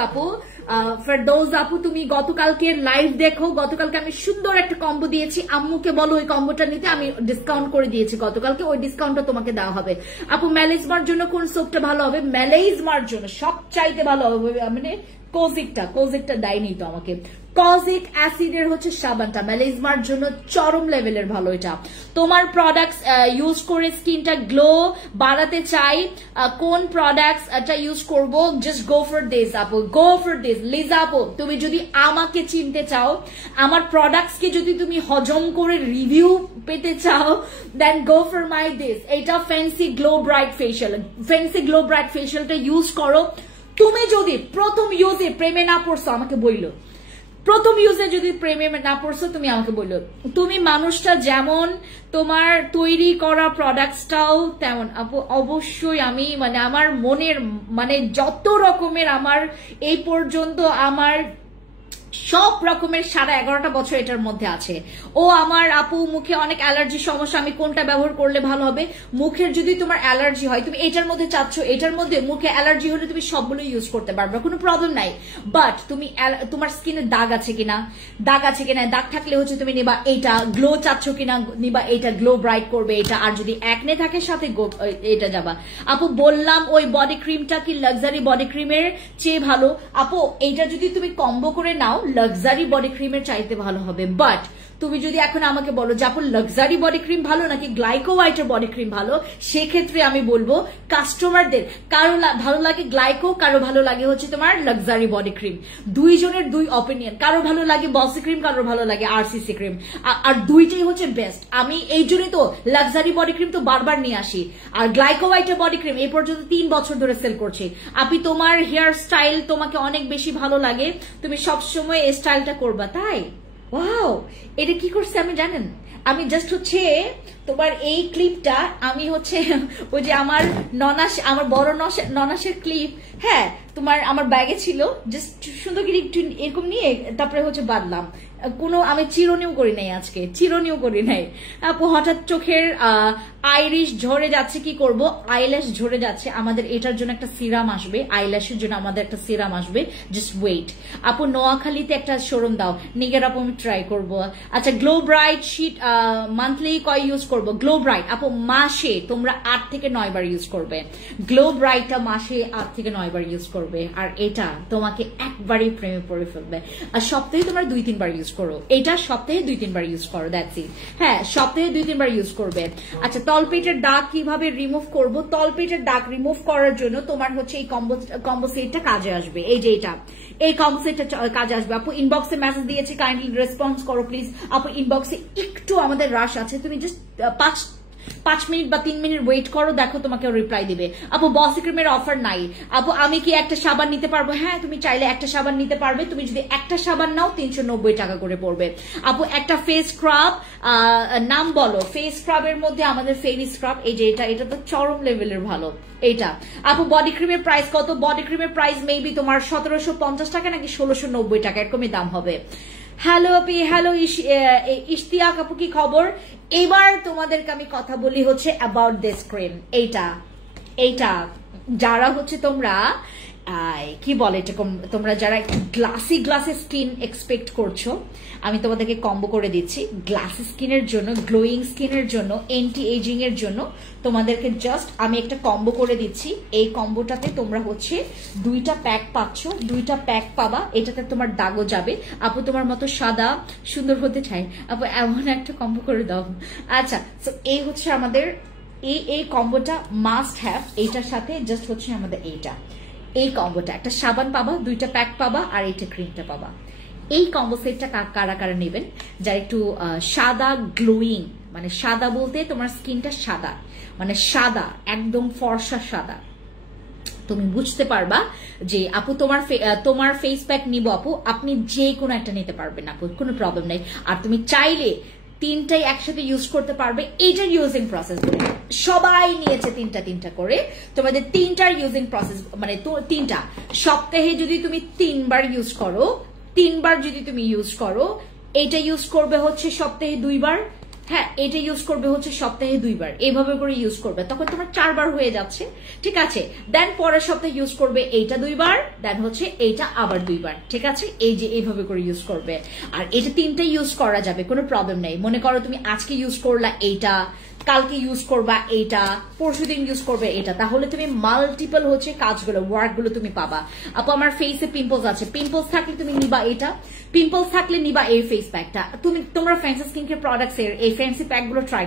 আপু তুমি গতকালকে লাইভ দেখো, গতকালকে আমি সুন্দর একটা কম্বো দিয়েছি, আম্মুকে বলো ওই কম্বোটা নিতে, আমি ডিসকাউন্ট করে দিয়েছি গতকালকে, ওই ডিসকাউন্টটা তোমাকে দেওয়া হবে। আপু ম্যালেজমার জন্য কোন সোপটা ভালো হবে? ম্যালেজমার জন্য সবচাইতে ভালো হবে, মানে কোজিকটা দেয়নি তো আমাকে। কজিক অ্যাসিডের হচ্ছে সাবানটা মেলাজমার জন্য চরম লেভেলের ভালো। এটা তোমার প্রোডাক্টস ইউজ করে স্কিনটা গ্লো বাড়াতে চাই, কোন প্রোডাক্টসটা ইউজ করব, জাস্ট গো ফর দিস আপু, গো ফর দিস। লিজা আপু, তুমি যদি আমাকে চিনতে চাও, আমার প্রোডাক্টসকে যদি তুমি হজম করে রিভিউ পেতে চাও, then go for my this. এটা fancy glow bright facial, fancy glow bright ফেশিয়ালটা ইউজ করো। তুমি যদি প্রথম ইউজে প্রেমে না পড়ছো আমাকে বইলো, প্রথম ইউজে যদি প্রেমে না পড়ছো তুমি আমাকে বললো। তুমি মানুষটা যেমন, তোমার তৈরি করা প্রোডাক্টসটাও তেমন আপু। অবশ্যই আমি মানে আমার মনের মানে যত রকমের আমার এই পর্যন্ত আমার সব রকমের 11.5 বছর এটার মধ্যে আছে। ও আমার আপু মুখে অনেক অ্যালার্জি সমস্যা, আমি কোনটা ব্যবহার করলে ভালো হবে? মুখের যদি তোমার অ্যালার্জি হয়, তুমি এটার মধ্যে চাচ্ছ, এটার মধ্যে মুখে অ্যালার্জি হলে তুমি সবগুলো ইউজ করতে পারবে, কোনো প্রবলেম নাই। বাট তুমি তোমার স্কিনে দাগ আছে কিনা, দাগ থাকলে হচ্ছে তুমি নিবা এইটা। গ্লো চাচ্ছ কিনা, নিবা এইটা, গ্লো ব্রাইট করবে এটা। আর যদি একনে থাকে সাথে এটা যাবা। আপু বললাম ওই বডি ক্রিমটা কি লাক্সারি বডি ক্রিমের চেয়ে ভালো? আপু এইটা যদি তুমি কম্বো করে নাও লাক্সারি বডি ক্রিমের চাইতে ভালো হবে। বাট তুমি যদি এখন আমাকে বলো যে আপু লাক্সারি বডি ক্রিম ভালো নাকি গ্লাইকো হোয়াইটের বডি ক্রিম ভালো, সেক্ষেত্রে আমি বলবো কাস্টমারদের কারো ভালো লাগে গ্লাইকো, কারো ভালো লাগে হচ্ছে তোমার লাক্সারি বডি ক্রিম। দুইজনের দুই অপিনিয়ন, কারো ভালো লাগে বসি ক্রিম, কারো ভালো লাগে আরসিসি ক্রিম, আর দুইটাই হচ্ছে বেস্ট। আমি এই জন্যই তো লাক্সারি বডি ক্রিম তো বারবার নিয়ে আসি। আর গ্লাইকো হোয়াইটের বডি ক্রিম এই পর্যন্ত 3 বছর ধরে সেল করছি। আপনি তোমার হেয়ার স্টাইল তোমাকে অনেক বেশি ভালো লাগে, তুমি সবসময় এই স্টাইলটা করবা, তাই? ওয়াও, এটা কি করছে আমি জানেন? আমি জাস্ট হচ্ছে তোমার এই ক্লিপটা আমি হচ্ছে ওই যে আমার আমার বড় ননাসের ক্লিপ, হ্যাঁ তোমার আমার ব্যাগে ছিল, জাস্ট সুন্দর করে একটু এরকম নিয়ে তারপরে হচ্ছে বাঁধলাম। আমি চিরনিও করি নাই, আজকে চিরনিও করি নাই। আপু হঠাৎ চোখের আইরিশ ঝরে যাচ্ছে, কি করব? আইল্যাশ ঝরে যাচ্ছে, আমাদের এটার জন্য একটা সিরাম আসবে, আইল্যাশের জন্য আমাদের একটা সিরাম আসবে, জাস্ট ওয়েট। আপু নোয়াখালীতে একটা শোরুম দাও, নিগের আপু আমি ট্রাই করব। আচ্ছা গ্লো ব্রাইট শীট মান্থলি কয় ইউজ করব? গ্লো ব্রাইট আপু মাসে তোমরা 8 থেকে 9 বার ইউজ করবে। গ্লো ব্রাইটটা মাসে 8 থেকে 9 বার ইউজ করবে। আর এটা তোমাকে একবারই প্রেমে পড়ে ফেলবে। আর সপ্তাহে তোমরা 2-3 বার ইউজ করো, এটা সপ্তাহে 2-3 বার ইউজ করো, দ্যাটস ইট। হ্যাঁ সপ্তাহে 2-3 বার ইউজ করবে। আচ্ছা তলপেটের দাগ কিভাবে রিমুভ করব? তলপেটের দাগ রিমুভ করার জন্য তোমার হচ্ছে এই কম্বো সেটটা কাজে আসবে। এই যে এটা, এই কম্বো সেটটা কাজে আসবে। আপু ইনবক্সে মেসেজ দিয়েছি, কাইন্ডলি রেসপন্স করো প্লিজ। আপু ইনবক্সে একটু আমাদের রাশ আছে, তুমি জাস্ট 5 মিনিট বা 3 মিনিট ওয়েট করো, দেখো তোমাকে রিপ্লাই দিবে। আপু বসি ক্রিমের অফার নাই। আপু আমি কি একটা সাবান নিতে পারবো? হ্যাঁ তুমি চাইলে একটা সাবান নিতে পারবে। তুমি যদি একটা সাবান নাও 390 টাকা করে পড়বে। আপু একটা ফেস স্ক্রাব নাম বলো। ফেস স্ক্রাবের মধ্যে আমাদের ফেরি স্ক্রাব, এই যে এটা তো চরম লেভেলের ভালো এইটা। আপু বডি ক্রিমের প্রাইস কত? বডি ক্রিমের প্রাইস মেবি তোমার 1750 টাকা নাকি 1690 টাকা, এরকমই দাম হবে। হ্যালো আপি, হ্যালো ইশতিয়াক আপু, কি খবর? এবার তোমাদেরকে আমি কথা বলি হচ্ছে অ্যাবাউট দিস ক্রিম। এইটা যারা হচ্ছে তোমরা কি বলে এটা, তোমরা যারা গ্লাসি স্কিন এক্সপেক্ট করছো, আমি তোমাদেরকে কম্বো করে দিচ্ছি। গ্লাসি স্কিনের জন্য, গ্লোয়িং স্কিনের জন্য, এন্টি এজিং এর জন্য তোমাদেরকে জাস্ট আমি একটা কম্বো করে দিচ্ছি। এই কম্বোটাতে তোমরা হচ্ছে 2টা প্যাক পাচ্ছ, 2টা প্যাক পাবা। এটাতে তোমার দাগও যাবে। আপু তোমার মতো সাদা সুন্দর হতে চাই, আপু এমন একটা কম্বো করে দাও। আচ্ছা তো এই হচ্ছে আমাদের এই কম্বোটা মাস্ট হ্যাভ। এইটার সাথে জাস্ট হচ্ছে আমাদের এই কম্বোটা, একটা সাবান পাবা, 2টা প্যাক পাবা, আর এইটা ক্রিমটা পাবা। এই কম্বো সেটটা কারা কারা নেবেন? যারা একটু সাদা গ্লোয়িং, মানে সাদা বলতে তোমার স্কিনটা সাদা, মানে সাদা একদম ফর্সা সাদা, তুমি বুঝতে পারবা যে আপু তোমার ফেস প্যাক নিব আপু, আপনি যে কোনো একটা নিতে পারবেন আপু, কোনো প্রবলেম নাই। আর তুমি চাইলে 3টাই একসাথে ইউজ করতে পারবে। এইটার ইউজিং প্রসেস সবাই নিয়েছে 3টা করে। তোমাদের 3টার ইউজিং প্রসেস মানে 3টা সপ্তাহে যদি তুমি 3 বার ইউজ করো, 3 বার যদি তুমি ইউজ করো, এইটা ইউজ করবে হচ্ছে সপ্তাহে 2 বার, হ্যাঁ, এটা ইউজ করবে হচ্ছে সপ্তাহে 2 বার, এইভাবে করে ইউজ করবে, তখন তোমার 4 বার হয়ে যাচ্ছে, ঠিক আছে। দেন পরের সপ্তাহে ইউজ করবে এইটা 2 বার, দেন হচ্ছে এইটা আবার 2 বার, ঠিক আছে। এই যে এইভাবে করে ইউজ করবে। আর এটা 3টা ইউজ করা যাবে, কোনো প্রবলেম নেই। মনে করো তুমি আজকে ইউজ করলা এইটা, কালকে ইউজ করবা এইটা, পরশুদিন ইউজ করবে এটা, তাহলে তুমি মাল্টিপল হচ্ছে কাজগুলো, ওয়ার্কগুলো তুমি পাবা। আপু আমার ফেসে পিম্পলস আছে, পিম্পলস থাকলে তুমি নিবা এটা, পিম্পলস থাকলে নিবা এই ফেস প্যাকটা। তোমরা ফ্যান্সি স্কিন কেয়ার প্রোডাক্টস এর এই ফ্যান্সি প্যাকগুলো ট্রাই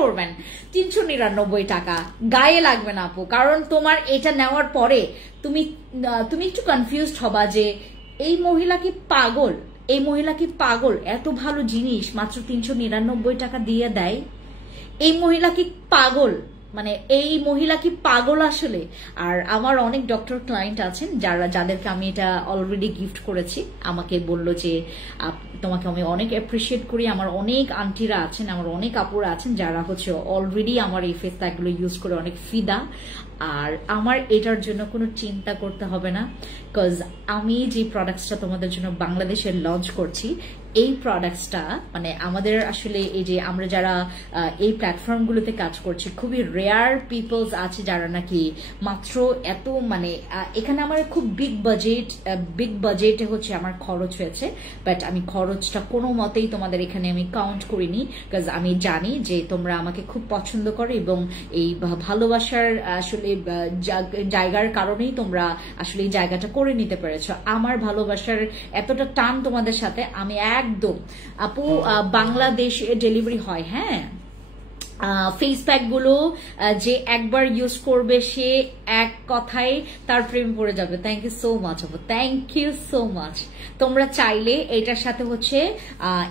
করবেন 399 টাকা, গায়ে লাগবে না আপু। কারণ তোমার এটা নেওয়ার পরে তুমি একটু কনফিউজড হবা যে এই মহিলা কি পাগল, এই মহিলা কি পাগল, এত ভালো জিনিস মাত্র 399 টাকা দিয়ে দেয়, এই মহিলা কি পাগল, মানে এই মহিলা কি পাগল আসলে। আর আমার অনেক ডক্টর ক্লায়েন্ট আছেন যাদেরকে আমি এটা অলরেডি গিফট করেছি, আমাকে বলল যে তোমাকে আমি অনেক অ্যাপ্রিসিয়েট করি। আমার অনেক আন্টিরা আছেন, আমার অনেক আপুরা আছেন যারা হচ্ছে অলরেডি আমার এই ফেস প্যাকগুলো ইউজ করে অনেক ফিদা। আর আমার এটার জন্য কোনো চিন্তা করতে হবে না, বিকজ আমি যে প্রোডাক্টসটা তোমাদের জন্য বাংলাদেশে লঞ্চ করছি, এই প্রোডাক্টসটা মানে আমাদের আসলে এই যে আমরা যারা এই প্ল্যাটফর্মগুলোতে কাজ করছি, খুবই রেয়ার পিপলস আছে যারা নাকি মাত্র এত মানে এখানে আমার খুব বিগ বাজেটে হচ্ছে আমার খরচ হয়েছে, বাট আমি খরচটা কোনো মতেই তোমাদের এখানে আমি কাউন্ট করিনি, বিকজ আমি জানি যে তোমরা আমাকে খুব পছন্দ করো এবং এই ভালোবাসার আসলে জায়গার কারণেই তোমরা আসলে এই জায়গাটা করে নিতে পেরেছো। আমার ভালোবাসার এতটা টান তোমাদের সাথে, আমি একদম আপু বাংলাদেশে ডেলিভারি হয়। হ্যাঁ, ফেস প্যাক গুলো যে একবার ইউজ করবে সে এক কথায় তার প্রেম পড়ে যাবে। থ্যাংক ইউ সো মাচ আপু, থ্যাংক ইউ সো মাচ। তোমরা চাইলে এটার সাথে হচ্ছে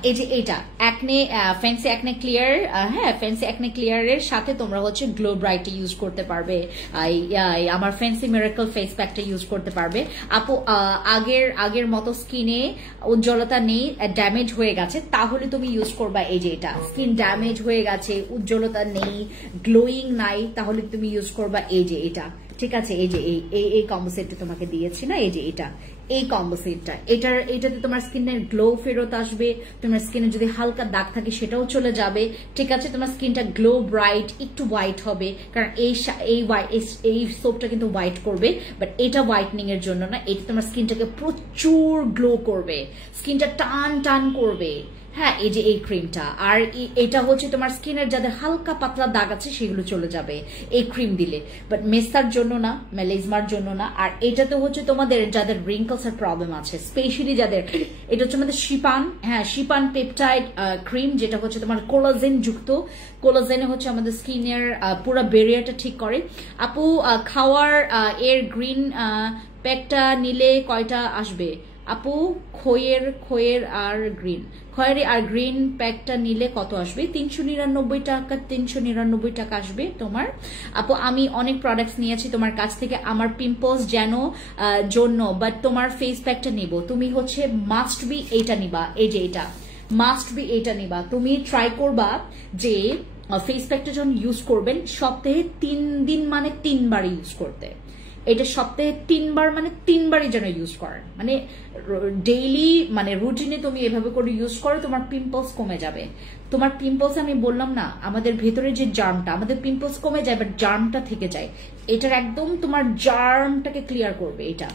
এই যে এটা অ্যাকনে ফ্যান্সি অ্যাকনে ক্লিয়ার, হ্যাঁ ফ্যান্সি অ্যাকনে ক্লিয়ারের সাথে তোমরা হচ্ছে গ্লো ব্রাইট ইউজ করতে পারবে, আমার ফ্যান্সি মিরাকল ফেস প্যাকটা ইউজ করতে পারবে। আপু আগের মতো স্কিনে উজ্জ্বলতা নেই, ড্যামেজ হয়ে গেছে, তাহলে তুমি ইউজ করবা এই যে এটা। স্কিন ড্যামেজ হয়ে গেছে, উজ্জ্বলতা নেই, গ্লোয়িং নাই, তাহলে তুমি ইউজ করবা এই যে এটা, ঠিক আছে। এই যে এই কম্বো সেটটা তোমাকে দিয়েছি না, এই যে এটা, এই কম্বো সেটটা, এটাতে তোমার স্কিনের গ্লো ফেরত আসবে, তোমার স্কিনে যদি হালকা দাগ থাকে সেটাও চলে যাবে, ঠিক আছে। তোমার স্কিনটা গ্লো ব্রাইট, একটু হোয়াইট হবে, কারণ এই সোপটা কিন্তু হোয়াইট করবে, বাট এটা হোয়াইটনিং এর জন্য না, এটা তোমার স্কিনটাকে প্রচুর গ্লো করবে, স্কিনটা টান করবে। হ্যাঁ, এই যে এই ক্রিমটা, আর এটা হচ্ছে তোমার স্কিনের যাদের হালকা পাতলা দাগ আছে সেগুলো চলে যাবে এই ক্রিম দিলে, বাট মেসার জন্য না, মেলেজমার জন্য না। আর এটাতে হচ্ছে তোমাদের যাদের রিঙ্কলস এর প্রবলেম আছে, স্পেশালি যাদের, এটা হচ্ছে আমাদের শিপান, হ্যাঁ শিপান পেপটাইড ক্রিম, যেটা হচ্ছে তোমার কোলাজেন যুক্ত, কোলাজেনে হচ্ছে আমাদের স্কিনের পুরো ব্যারিয়ারটা ঠিক করে। আপু খাওয়ার এর গ্রিন প্যাকটা নিলে কয়টা আসবে আপু? খয়ের আর গ্রিন প্যাকটা নিলে কত আসবে? 399 টাকা, 399 টাকা আসবে তোমার। আপু আমি অনেক প্রোডাক্টস নিয়েছি তোমার কাছ থেকে আমার পিম্পলস জন্য, বাট তোমার ফেস প্যাকটা নিব, তুমি হচ্ছে মাস্ট বি এইটা নিবা, এই যে এটা মাস্ট বি এইটা নিবা। তুমি ট্রাই করবা যে ফেস প্যাকটা যখন ইউজ করবেন সপ্তাহে 3 দিন মানে 3 বার ইউজ করতে, এটা সপ্তাহে 3 বার মানে 3 বারই যেন ইউজ করেন, মানে ডেইলি মানে রুটিনে তুমি এভাবে করে ইউজ করো, তোমার পিম্পলস কমে যাবে। তোমার পিম্পলস আমি বললাম না, আমাদের ভেতরে যে জার্মটা, আমাদের পিম্পলস কমে যায় বাট জার্মটা থেকে যায়, এটার একদম তোমার জার্মটাকে ক্লিয়ার করবে এটা।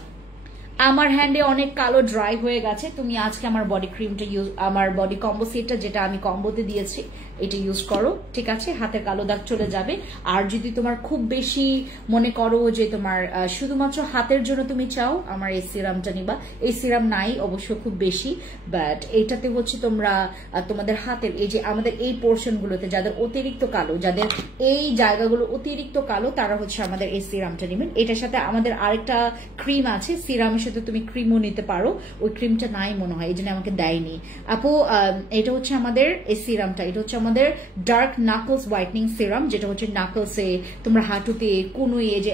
আমার হ্যান্ডে অনেক কালো ড্রাই হয়ে গেছে, তুমি আজকে আমার বডি ক্রিমটা আমার বডি কম্বো সেটটা যেটা আমি কম্বোতে দিয়েছি এটা ইউজ করো, ঠিক আছে, হাতের কালো দাগ চলে যাবে। আর যদি তোমার খুব বেশি মনে করো যে তোমার শুধুমাত্র হাতের জন্য তুমি চাও, আমার এই সিরামটা নিবা, এই সিরাম নাই অবশ্য খুব বেশি, বাট এইটাতে হচ্ছে তোমরা তোমাদের হাতের এই যে আমাদের এই পোর্শন গুলোতে যাদের অতিরিক্ত কালো, যাদের এই জায়গাগুলো অতিরিক্ত কালো, তারা হচ্ছে আমাদের এই সিরামটা নেবেন। এটার সাথে আমাদের আরেকটা ক্রিম আছে, সিরামের সাথে তুমি ক্রিমও নিতে পারো, ওই ক্রিমটা নাই মনে হয়, এই জন্য আমাকে দেয়নি আপু। এটা হচ্ছে আমাদের এই সিরামটা, এটা হচ্ছে আমাদের ডার্ক নাকলস হোয়াইটনিং সিরাম, যেটা হচ্ছে নাকলসে, তোমরা হাঁটুতে, কোনোই, এই যে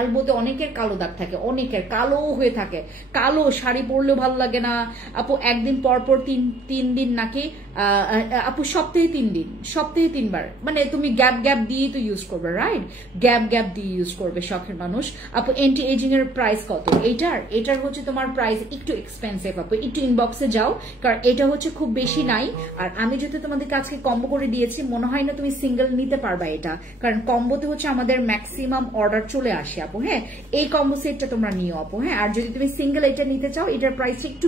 এলবোতে অনেকের কালো দাগ থাকে, অনেকের কালো হয়ে থাকে, কালো শাড়ি পরলেও ভালো লাগে না আপু, একদিন পর 3 দিন নাকি আপু, সপ্তাহে 3 দিন, সপ্তাহে 3 বার, মানে তুমি গ্যাপ দিয়ে তো ইউজ করবে, রাইট, গ্যাপ দিয়ে ইউজ করবে শখের মানুষ। আপু এন্টি এজিং এর প্রাইস কত এটার হচ্ছে তোমার প্রাইস একটু এক্সপেন্সিভ আপু, একটু ইনবক্সে যাও, কারণ এটা হচ্ছে খুব বেশি নাই। আর আমি যেহেতু তোমাদেরকে আজকে কম্বো করে দিয়েছি, মনে হয় না তুমি সিঙ্গেল নিতে পারবা এটা, কারণ কম্বোতে হচ্ছে আমাদের ম্যাক্সিমাম অর্ডার চলে আসে আপু। হ্যাঁ, এই কম্বো সেটটা তোমরা নিও আপু। হ্যাঁ, আর যদি তুমি সিঙ্গেল এটা নিতে চাও, এটার প্রাইস একটু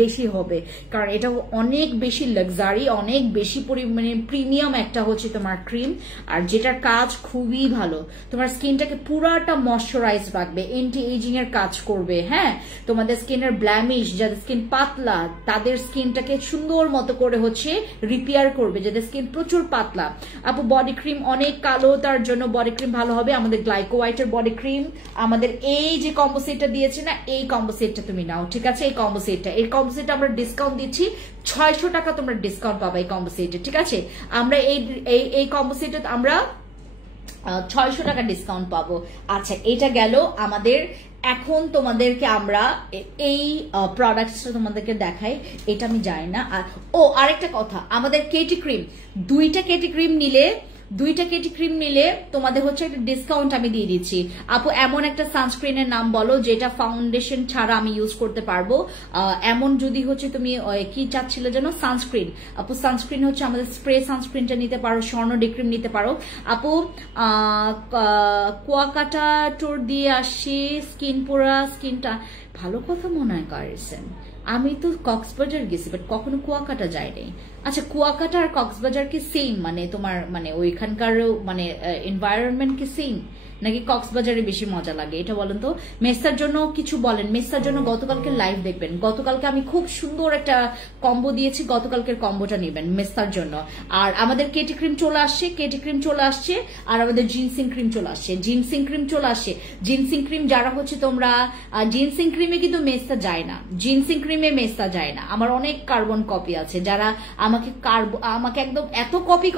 বেশি হবে, কারণ এটা অনেক বেশি লাক্সারি, অনেক বেশি পরিমাণে প্রিমিয়াম একটা হচ্ছে তোমার ক্রিম, আর যেটার কাজ খুবই ভালো, তোমার স্কিনটাকে পুরাটা ময়শ্চারাইজ রাখবে, এন্টি এজিং এর কাজ করবে। হ্যাঁ, তোমাদের স্কিনের ব্ল্যামিশ, যাদের স্কিন পাতলা তাদের স্কিনটাকে সুন্দর মতো করে হচ্ছে রিপেয়ার করবে, যাদের স্কিন প্রচুর পাতলা। আপু বডি ক্রিম অনেক কালো, তার জন্য বডি ক্রিম ভালো হবে আমাদের গ্লাইকো হোয়াইটের বডি ক্রিম। আমাদের এই যে কম্বো সেটটা দিয়েছে না, এই কম্বো সেটটা তুমি নাও, ঠিক আছে? এই কম্বো সেটটা আমরা ডিসকাউন্ট দিচ্ছি, 600 টাকা তোমরা ডিসকাউন্ট পাবা এই কম্বো সেটে, ঠিক আছে? আমরা এই কম্বো সেটে আমরা 600 টাকা ডিসকাউন্ট পাবো। আচ্ছা, এটা গেল আমাদের। এখন তোমাদেরকে আমরা এই প্রোডাক্টসটা তোমাদেরকে দেখাই, এটা আমি জানি না। আর আরেকটা কথা, আমাদের কেটি ক্রিম, দুইটা কেটি ক্রিম নিলে তোমাদের হচ্ছে একটা ডিসকাউন্ট আমি দিয়ে দিচ্ছি। আপু এমন একটা সানস্ক্রিনের নাম বলো যেটা ফাউন্ডেশন ছাড়া আমি ইউজ করতে পারবো, এমন যদি হচ্ছে তুমি কি চাচ্ছিলে যেন সানস্ক্রিন। আপু সানস্ক্রিন হচ্ছে আমাদের স্প্রে সানস্ক্রিনটা নিতে পারো, স্বর্ণ ডে ক্রিম নিতে পারো। আপু কুয়াকাটা ট্যুর দিয়ে আসি, স্কিনটা ভালো কথা মনে হয় করেছেন। আমি তো কক্সবাজার গেছি, বাট কখনো কুয়াকাটা যাইনি। আচ্ছা, কুয়াকাটা আর কক্সবাজার কি সেম, মানে তোমার মানে ওইখানকার মানে এনভায়রনমেন্ট কি সেম, নাকি কক্সবাজারে বেশি মজা লাগে এটা বলেন তো? মেসার জন্য কিছু বলেন, মেসার জন্য গতকালকে লাইভ দেখবেন, গতকালকে আমি খুব সুন্দর একটা কম্বো দিয়েছি, গতকালকের কম্বোটা নেবেন মেসার জন্য। আর আমাদের কেটি ক্রিম চলে আসছে, আর আমাদের জিনসিং ক্রিম চলে আসছে, জিনসিং ক্রিম যারা হচ্ছে তোমরা, জিনসিং ক্রিমে কিন্তু মেসা যায় না, জিনসিং ক্রিমে মেসা যায় না। আমার অনেক কার্বন কপি আছে যারা আমাকে একদম এত কপি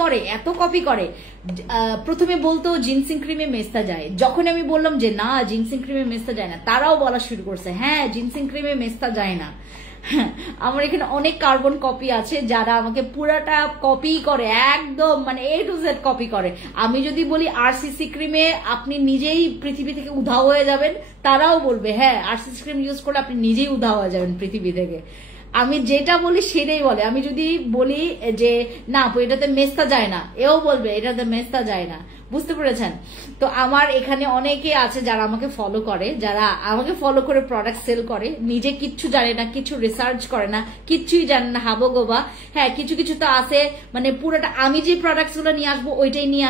করে, প্রথমে বলতো জিনসিং ক্রিমে মেসা যায়, যখন আমি বললাম যে না জিনসিং ক্রিমে মেসা যায় না, তারাও বলা শুরু করছে হ্যাঁ জিনসিং ক্রিমে মেসা যায় না। আমার এখানে অনেক কার্বন কপি আছে যারা আমাকে পুরাটা কপি করে, একদম মানে A to Z কপি করে। আমি যদি বলি আরসিসি ক্রিমে আপনি নিজেই পৃথিবী থেকে উধাও হয়ে যাবেন, তারাও বলবে হ্যাঁ আরসিসি ক্রিম ইউজ করলে আপনি নিজেই উধাও হয়ে যাবেন পৃথিবী থেকে। আমি যেটা বলি সেটাই বলে। আমি যদি বলি যে না এটাতে মেস্তা যায় না, এও বলবে এটাতে মেস্তা যায় না। বুঝতে পেরেছেন? তো আমার এখানে অনেকে আছে যারা আমাকে ফলো করে, যারা আমাকে ফলো করে প্রোডাক্ট সেল করে, নিজে কিচ্ছু জানে না, কিছু রিসার্চ করে না, কিচ্ছুই জানে না, হাবগোবা। হ্যাঁ, কিছু কিছু তো আছে মানে পুরোটা আমি যে প্রোডাক্টস গুলো নিয়ে আসবো ওইটাই নিয়ে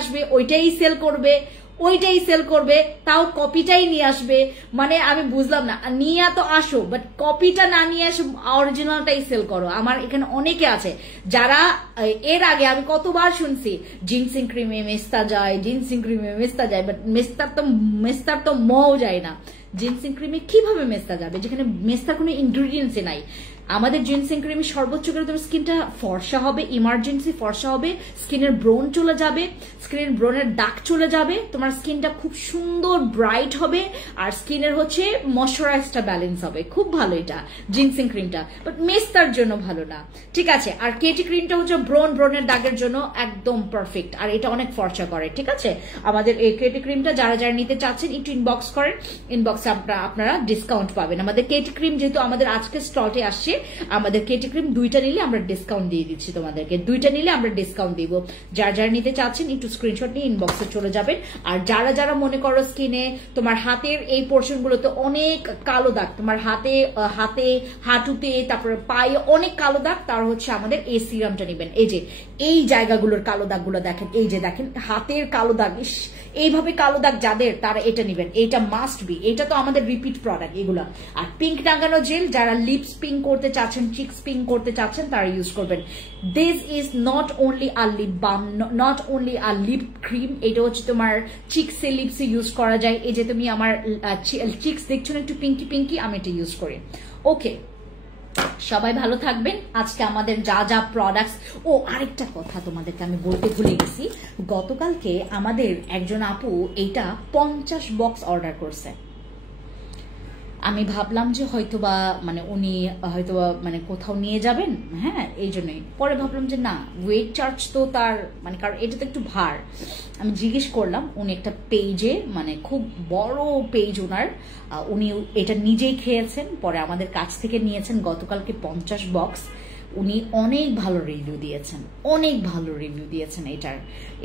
আসবে, ওইটাই সেল করবে, তাও কপিটাই নিয়ে আসবে। মানে আমি বুঝলাম না, নিয়ে তো আসো বাট কপিটা না নিয়ে আসো, অরিজিনালটাই সেল করো। আমার এখানে অনেকে আছে যারা এর আগে আমি কতবার শুনছি জিনসিং ক্রিমে মেস্তা যায়, বাট মেস্তার তো মও যায় না। জিনসিং ক্রিমে কিভাবে মেস্তা যাবে যেখানে মেস্তার কোনো ইনগ্রিডিয়েন্টসই নাই? আমাদের জিনসিং ক্রিমে সর্বোচ্চ করে তোমার স্কিনটা ফর্সা হবে, ইমার্জেন্সি ফর্সা হবে, স্কিনের ব্রোন চলে যাবে, স্কিনের ব্রোনের দাগ চলে যাবে, তোমার স্কিনটা খুব সুন্দর ব্রাইট হবে, আর স্কিনের হচ্ছে ময়শ্চারাইজটা ব্যালেন্স হবে। খুব ভালো এটা জিনসিং ক্রিমটা, বাট মেস্তার জন্য ভালো না, ঠিক আছে? আর কেটি ক্রিমটা হচ্ছে ব্রোনের দাগের জন্য একদম পারফেক্ট, আর এটা অনেক ফর্সা করে, ঠিক আছে? আমাদের এই কেটি ক্রিমটা যারা নিতে চাচ্ছেন একটু ইনবক্স করেন, ইনবক্সে আপনারা ডিসকাউন্ট পাবেন। আমাদের কেটি ক্রিম যেহেতু আমাদের আজকে স্টকে আসছে, আমাদের কেটি ক্রিম দুইটা নিলে আমরা ডিসকাউন্ট দিয়ে দিচ্ছি তোমাদেরকে, দুইটা নিলে আমরা ডিসকাউন্ট দিব। যারা নিতে চাচ্ছেন একটু স্ক্রিনশট নিয়ে ইনবক্সে চলে যাবেন। আর যারা মনে করো স্কিনে তোমার হাতের এই পোর্শন গুলোতে অনেক কালো দাগ, তোমার হাতে হাঁটুতে তারপরে পায়ে অনেক কালো দাগ, তার হচ্ছে আমাদের এই সিরামটা নেবেন। এই যে এই জায়গাগুলোর কালো দাগগুলো দেখেন, এই যে দেখেন হাতের কালো দাগ, এইভাবে কালো দাগ যাদের, তারা এটা নেবেন, এটা মাস্ট বি। এটা তো আমাদের রিপিট প্রোডাক্ট এগুলো। আর পিঙ্ক টাঙ্গানো জেল, যারা লিপস পিঙ্ক করতে চাচ্ছেন, চিক্স পিঙ্ক করতে চাচ্ছেন, তারা ইউজ করবেন। This is not only a lip balm, not only a lip cream, এটা হচ্ছে তোমার চিক্সে লিপসে ইউজ করা যায়। এই যে তুমি আমার চিক্স দেখছো না একটু পিঙ্কি, আমি এটা ইউজ করি। ওকে, সবাই ভালো থাকবেন। আজকে আমাদের যা প্রোডাক্টস, আরেকটা কথা তোমাদেরকে আমি বলতে ভুলে গেছি, গতকালকে আমাদের একজন আপু এইটা 50 বক্স অর্ডার করছে। আমি ভাবলাম যে হয়তোবা মানে উনি হয়তোবা মানে কোথাও নিয়ে যাবেন, হ্যাঁ এই জন্যই। পরে ভাবলাম যে না, ওয়েট চার্জ তো তার মানে, কারণ এটা তো একটু ভার। আমি জিজ্ঞেস করলাম, উনি একটা পেজে মানে খুব বড় পেজ ওনার, উনি এটা নিজেই খেয়েছেন, পরে আমাদের কাছ থেকে নিয়েছেন গতকালকে 50 বক্স। উনি অনেক ভালো রিভিউ দিয়েছেন, অনেক ভালো রিভিউ দিয়েছেন এটার।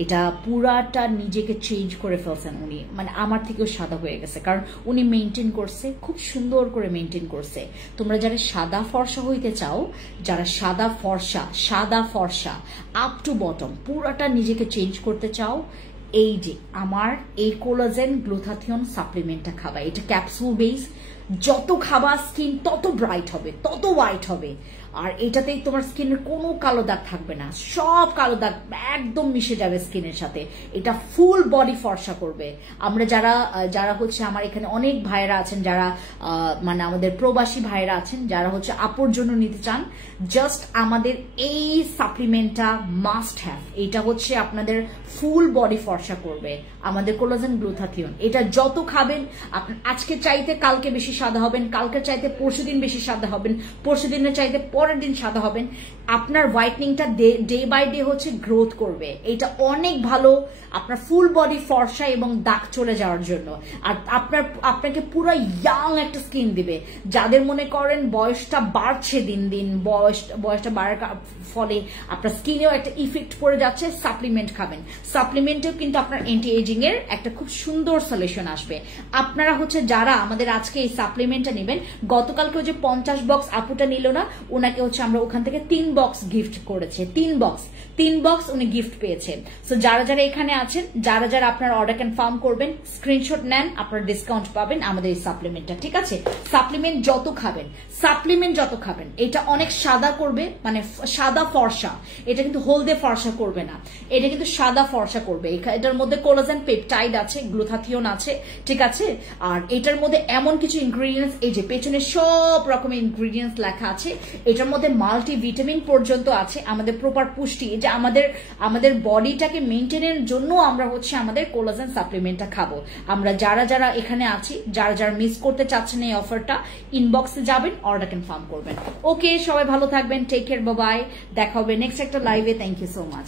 এটা পুরাটা নিজেকে চেঞ্জ করে ফেলছেন উনি, মানে আমার থেকেও সাদা হয়ে গেছে, কারণ উনি মেনটেন করছে, খুব সুন্দর করে মেনটেন করছে। তোমরা যারা সাদা ফর্সা হইতে চাও, যারা সাদা ফর্সা আপ টু বটম পুরাটা নিজেকে চেঞ্জ করতে চাও, এই যে আমার এই কোলাজেন গ্লুথাথিয়ন সাপ্লিমেন্টটা খাবা। এটা ক্যাপসুল বেস, যত খাবা স্কিন তত ব্রাইট হবে, তত হোয়াইট হবে। আর এটাতেই তোমার স্কিনের কোনো কালো দাগ থাকবে না, সব কালো দাগ একদম মিশে যাবে স্কিনের সাথে। এটা ফুল বডি ফর্সা করবে। আমরা যারা হচ্ছে আমার এখানে অনেক ভাইরা আছেন, যারা মানে আমাদের প্রবাসী ভাইরা আছেন, যারা হচ্ছে আপুর জন্য নিতে চান, জাস্ট আমাদের এই সাপ্লিমেন্টটা মাস্ট হ্যাভ। এটা হচ্ছে আপনাদের ফুল বডি ফর্সা করবে, আমাদের কোলাজেন গ্লুথাথিয়ন। এটা যত খাবেন আজকে চাইতে কালকে বেশি সাদা হবেন, কালকে চাইতে পরশুদিন বেশি সাদা হবেন, পরশুদিনের চাইতে পরের দিন সাদা হবেন। আপনার হোয়াইটনিংটা ডে বাই ডে হচ্ছে গ্রোথ করবে। এটা অনেক ভালো আপনার ফুল বডি ফর্সা এবং দাগ চলে যাওয়ার জন্য। আর আপনাকে পুরো ইয়াং একটা স্কিন দিবে। যাদের মনে করেন বয়সটা বাড়ছে দিন দিন, বয়সটা বাড়ার ফলে আপনার স্কিনেও একটা ইফেক্ট পড়ে যাচ্ছে, সাপ্লিমেন্ট খাবেন। সাপ্লিমেন্টেও কিন্তু আপনার অ্যান্টি এজিং এর একটা খুব সুন্দর সলিউশন আসবে। আপনারা হচ্ছে যারা আমাদের আজকে এই সাপ্লিমেন্টটা নেবেন, গতকালকে যে 50 বক্স আপুটা নিল না, ওনাকে হচ্ছে আমরা ওখান থেকে 3 বক্স গিফট করেছে। 3 বক্স উনি গিফট পেয়েছেন। সো যারা এখানে আছেন, যারা আপনার অর্ডার কনফার্ম করবেন, স্ক্রিনশট নেন, আপনার ডিসকাউন্ট পাবেন আমাদের এই সাপ্লিমেন্টটা। ঠিক আছে, সাপ্লিমেন্ট যত খাবেন এটা অনেক সাদা করবে, মানে সাদা ফর্সা। এটা কিন্তু হলদে ফর্সা করবে না, এটা কিন্তু সাদা ফর্সা করবে। এটার মধ্যে কোলাজেন পেপটাইড আছে, গ্লুথাথিয়ন আছে, ঠিক আছে। আর এটার মধ্যে এমন কিছু ইনগ্রিডিয়েন্টস, এই যে পেছনে সব রকমের ইনগ্রিডিয়েন্টস লেখা আছে। এটার মধ্যে মাল্টিভিটামিন পর্যন্ত আছে, আমাদের প্রপার পুষ্টি, যে আমাদের বডিটাকে মেনটেনের জন্য আমরা হচ্ছে আমাদের কোলাজেন সাপ্লিমেন্টটা খাবো। আমরা যারা এখানে আছি, যারা মিস করতে চাচ্ছেন এই অফারটা, ইনবক্সে যাবেন, অর্ডার কনফার্ম করবেন। ওকে, সবাই ভালো থাকবেন, টেক কেয়ার, বাই। দেখা হবে নেক্সট একটা লাইভে। Thank you so much.